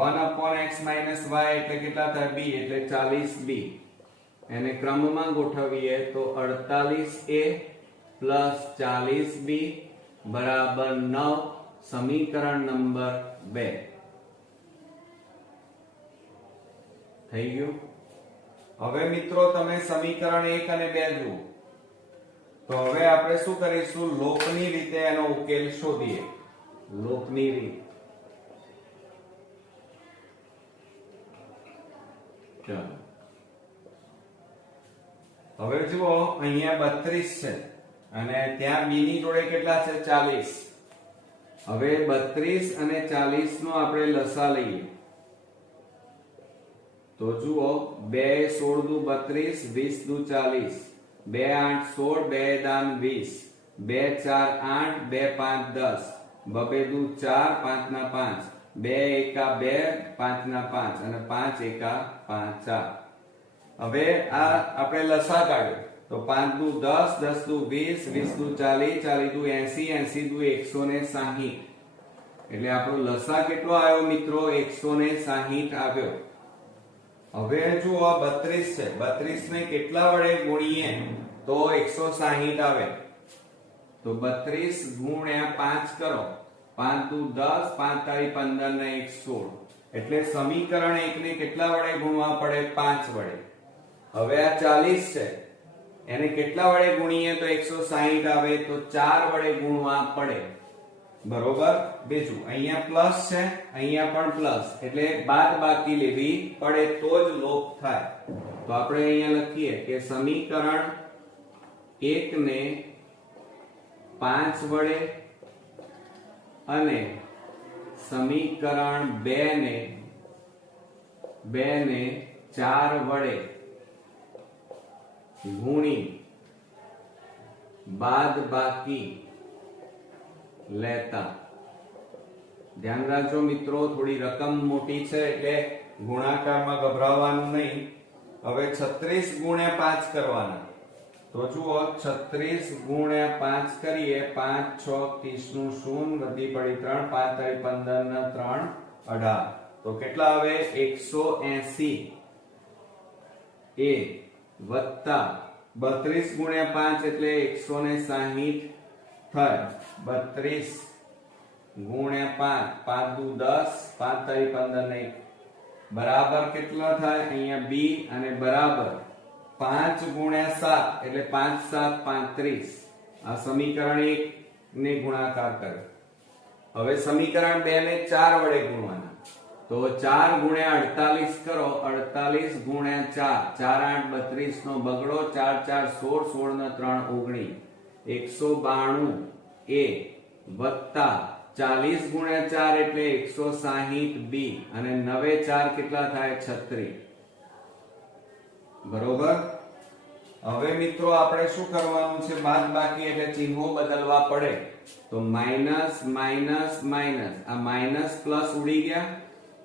1/x - y એટલે કેટલા થાય? b એટલે 40b. એને ક્રમમાં ગોઠવીએ તો 48a પ્લસ 40b બરાબર 9. સમીકરણ નંબર 2 થઈ ગયું. હવે મિત્રો તમે સમીકરણ 1 અને 2 જુઓ. તો હવે આપણે શું કરીશું? લોકની રીતે એનો ઉકેલ શોધીએ. લોકની રીત. ચાલો હવે જુઓ, અહીંયા 32 છે અને ત્યાં b ની જોડે કેટલા છે? 40. હવે 32 અને 40 નો આપણે લસા લઈએ તો જુઓ, 2 16 દુ 32, 20 દુ 40, 2 8 16, 2 દાન 20, 2 4 8, 2 5 10, 2 દુ 4, 5 ના 5, 2 એકા 2, 5 ના 5 અને 5 એકા 5 4. હવે આ આપણે લસા કાઢ્યો તો 5 દુ 10, 10 દુ 20, 20 દુ 40, 40 દુ 80, 80 દુ 160. એટલે આપણો લસા કેટલો આવ્યો મિત્રો? 160 આવ્યો. હવે જુઓ 32 છે, 32 ને કેટલા વડે ગુણીએ તો 160 આવે? તો 32 ગુણ્યા 5 કરો, 5 દુ 10, 5 તારી 15 ને 1 16, એટલે સમીકરણ 1 ને કેટલા વડે ગુણવા પડે? 5 વડે. હવે આ 40 છે, એને કેટલા વડે ગુણીએ તો 160 આવે, તો 4 વડે ગુણવા પડે. બરોબર. બીજું અહીંયા પ્લસ છે, અહીંયા પણ પ્લસ, એટલે બાદબાકી લેવી પડે તો જ લોપ થાય. તો આપણે અહીંયા લખીએ કે સમીકરણ 1 ને 5 વડે અને સમીકરણ 2 ને 4 વડે ગુણી બાદબાકી લેતા. ધ્યાન રાખજો મિત્રો, થોડી રકમ મોટી છે એટલે ગુણાકારમાં ગભરાવાનું નહીં. હવે 36 ગુણ્યા 5 કરવાના. તો જુઓ 36 ગુણ્યા 5 કરીએ, 5 6 30 નું શૂન્ય, વધી પડી 3, 5 તારી 15 ને 3 18, તો કેટલા આવે? 180 એ વત્તા 32 ગુણ્યા 5 એટલે 160 થાય. 32 ગુણ્યા 5, 5 દુ 10, 5 તારી 15 ને 1 બરાબર કેટલા થાય? અહીંયા b અને બરાબર 5 ગુણ્યા 7 એટલે 5 7 35. આ સમીકરણ 1 ને ગુણાકાર કરે. હવે સમીકરણ 2 ને 4 વડે ગુણવાના. તો 4 ગુણ્યા 48 કરો, 48 ગુણ્યા 4, 4 8 32 નો બગડો, 4 4 16, 16 ને 3 19, 192 એ વત્તા 40 ગુણ્યા 4 એટલે 160 b અને 9 4 કેટલા થાય? 36. બરોબર. હવે મિત્રો આપણે શું કરવાનું છે? બાદબાકી એટલે ચિહ્નો બદલવા પડે. તો માઈનસ માઈનસ માઈનસ, આ માઈનસ પ્લસ ઉડી ગયા.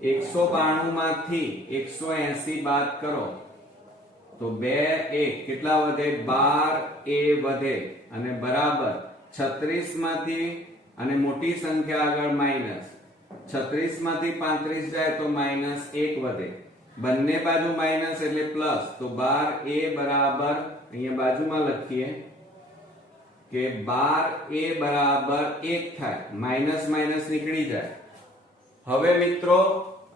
192 માંથી 180 બાદ કરો તો 2 1 કેટલા વધે? 12 એ વધે અને બરાબર 36 માંથી, અને મોટી સંખ્યા આગળ માઈનસ, 36 માંથી 35 જાય તો માઈનસ 1 વધે. બંને બાજુ માઈનસ એટલે પ્લસ, તો 12 એ બરાબર, અહીંયા બાજુમાં લખીએ કે 12 એ બરાબર 1 થાય. માઈનસ માઈનસ નીકળી જાય. હવે મિત્રો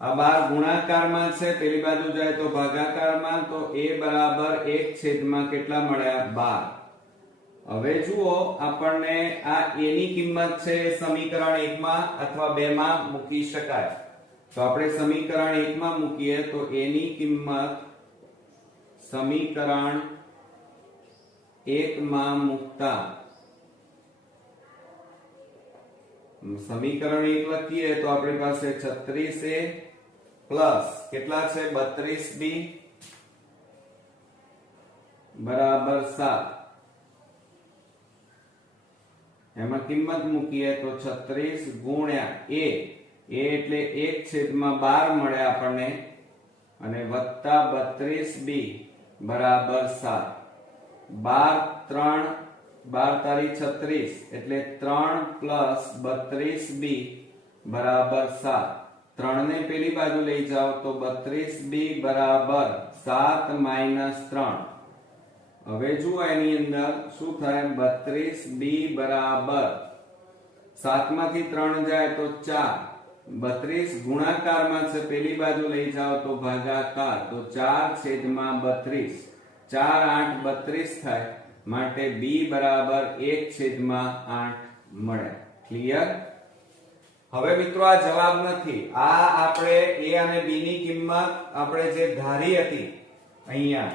આ 12 ગુણાકારમાં છે, પેલી બાજુ જાય તો ભાગાકારમાં, તો a બરાબર 1 છેદમાં કેટલા મળ્યા? 12. હવે જુઓ, આપણને આ a ની કિંમત છે સમીકરણ 1 માં અથવા 2 માં મૂકી શકાય. તો આપણે સમીકરણ 1 માં મૂકીએ તો a ની કિંમત સમીકરણ 1 માં મૂકતા સમીકરણ 1 લખીએ તો આપણી પાસે 36a પ્લસ કેટલા છે? 32b બરાબર 7. એમાં કિંમત મૂકીએ તો 36 ગુણ્યા a એટલે 1 છેદમાં 12 મળે આપણને, અને વત્તા 32b બરાબર 7. 12 3 12 તારી 36 એટલે 3 પ્લસ 32b બરાબર 7. 3 ને પેલી બાજુ લઈ જાઓ તો 32b બરાબર 7 માઈનસ 3. હવે જુઓ એની અંદર શું થાય? 32b બરાબર 7 માંથી 3 જાય તો 4. 32 ગુણાકારમાં છે, પેલી બાજુ લઈ જાઓ તો ભાગાકાર, તો 4 છેદમાં 32, 4 8 32 થાય, માટે b બરાબર 1 છેદમાં 8 મળે. ક્લિયર? હવે મિત્રો આ જવાબ નથી, આ આપણે a અને b ની કિંમત આપણે જે ધારી હતી અહીંયા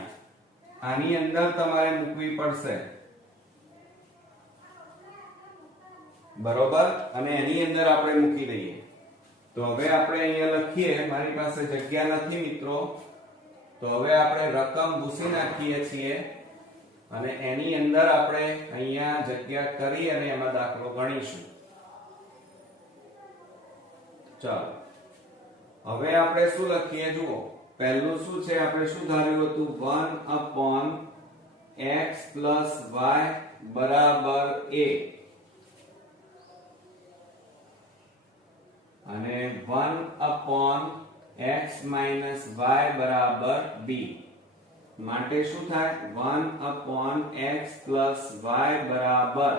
આની અંદર તમારે મૂકવી પડશે. બરોબર. અને એની અંદર આપણે મૂકી દઈએ. તો હવે આપણે અહીંયા લખીએ, મારી પાસે જગ્યા નથી મિત્રો, તો હવે આપણે રકમ ભૂસી નાખીએ છીએ અને એની અંદર આપણે અહીંયા જગ્યા કરી અને એમાં દાખલો ગણીશું. ચાલો હવે આપણે શું લખીએ? જુઓ, પહેલું શું છે? આપણે શું ધાર્યું હતું? 1/x + y બરાબર a અને 1/x - y બરાબર b. માટે શું થાય? 1/x + y બરાબર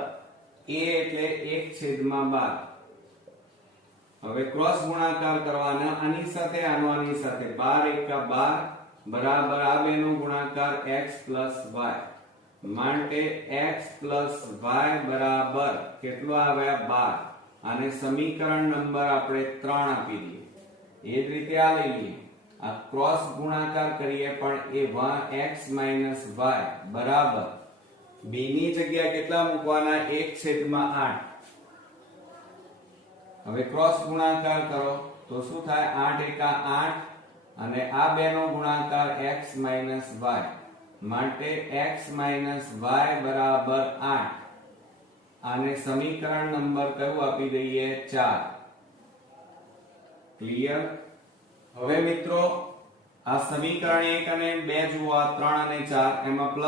એટલે 1/12. હવે ક્રોસ ગુણાકાર કરવાના આની સાથે આની સાથે 12 × 12 બરાબર આ બેનો ગુણાકાર x + y માટે x + y બરાબર કેટલો આવે 12 અને સમીકરણ નંબર આપણે 3 આપી દઈએ. એ જ રીતે આ લઈ લઈએ, આ ક્રોસ ગુણાકાર કરીએ પણ એ x - y બરાબર b ની જગ્યાએ કેટલા મૂકવાના 1/8. હવે ક્રોસ ગુણાકાર કરો તો શું થાય 8 × 8 અને આ બેનો ગુણાકાર x - y માટે x - y બરાબર 8 આને સમીકરણ નંબર કયું આપી દઈએ 4. ક્લિયર? હવે મિત્રો આ સમીકરણ 1 અને 2 જુઓ, 3 અને 4 એમાં +y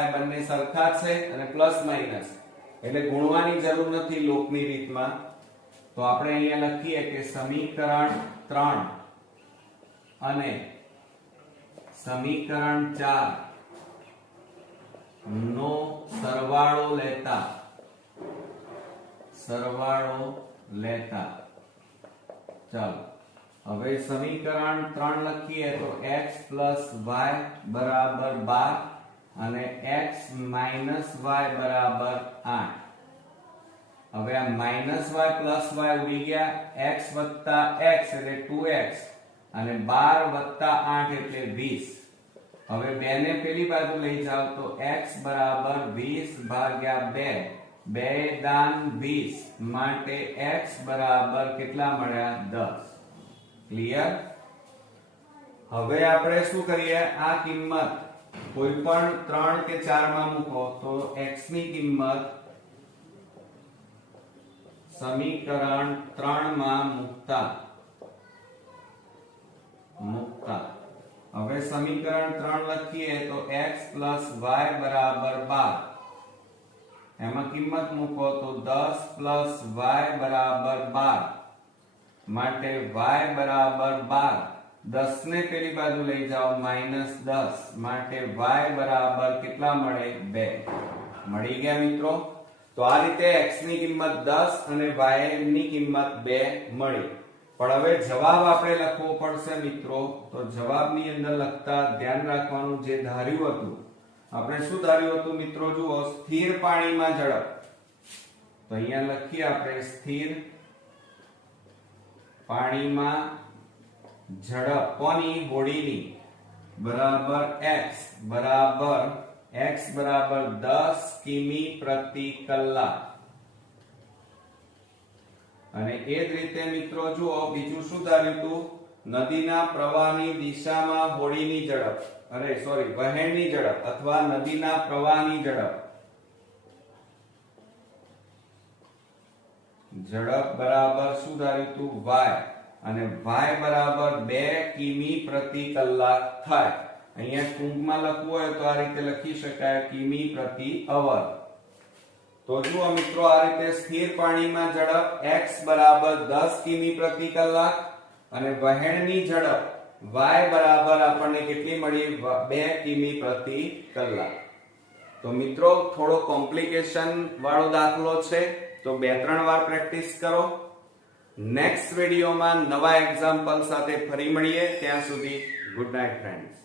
- y બંને સરખા છે અને પ્લસ માઈનસ એટલે ગુણવાની જરૂર નથી લોકની રીતમાં. તો આપણે અહીંયા લખીએ કે સમીકરણ 3 અને સમીકરણ 4 નો સરવાળો લેતા ચાલો હવે સમીકરણ 3 લખીએ તો x + y બરાબર 12 અને x - y બરાબર 8. હવે આ -y + y ઉડી ગયા, x + x એટલે 2x અને 12 + 8 એટલે 20. હવે 2 ને પેલી બાજુ લઈ જાવ તો x બરાબર 20/2 2 દાન 20 માટે x બરાબર કેટલા મળ્યા 10. ક્લિયર? હવે આપણે શું કરીએ, આ કિંમત કોઈ પણ 3 કે 4 માં મૂકો તો x ની કિંમત સમીકરણ 3 માં મૂકતા હવે સમીકરણ 3 લખીએ તો x + y બરાબર 12. એમાં કિંમત મૂકો તો 10 + y બરાબર 12 માટે y બરાબર 12. 10 ને પેલી બાજુ લઈ જાઓ -10 માટે y બરાબર કેટલા મળે 2. મળી ગયા મિત્રો? તો આ રીતે x ની કિંમત 10 અને y ની કિંમત 2 મળી. પણ હવે જવાબ આપણે લખવો પડશે મિત્રો. તો જવાબની અંદર લખતા ધ્યાન રાખવાનું, જે ધાર્યું હતું આપણે શું ધાર્યું હતું મિત્રો જુઓ, સ્થિર પાણીમાં ઝડપ. તો અહીંયા લખીએ આપણે સ્થિર પાણીમાં ઝડપ કોની હોડીની બરાબર x બરાબર 10 કિમી પ્રતિ કલાક. અને એ જ રીતે મિત્રો જુઓ બીજું શું ધાર્યું હતું, નદીના પ્રવાહની દિશામાં હોડીની ઝડપ વહેણની ઝડપ અથવા નદીના પ્રવાહની ઝડપ બરાબર શું ધાર્યું હતું y અને y બરાબર 2 કિમી પ્રતિ કલાક થાય. અહીંયા ટૂંકમાં લખવું હોય તો આ રીતે લખી શકાય કિમી પ્રતિ અવર. તો જુઓ મિત્રો આ રીતે સ્થિર પાણીમાં ઝડપ x બરાબર 10 કિમી પ્રતિ કલાક અને વહેણની ઝડપ y બરાબર આપણને કેટલી મળી 2 કિમી પ્રતિ કલાક. તો મિત્રો થોડો કોમ્પ્લિકેશન વાળો દાખલો છે, તો 2-3 વાર પ્રેક્ટિસ કરો. નેક્સ્ટ વિડીયોમાં નવા એક્ઝામ્પલ સાથે ફરી મળીએ. ત્યાં સુધી ગુડ નાઇટ ફ્રેન્ડ્સ.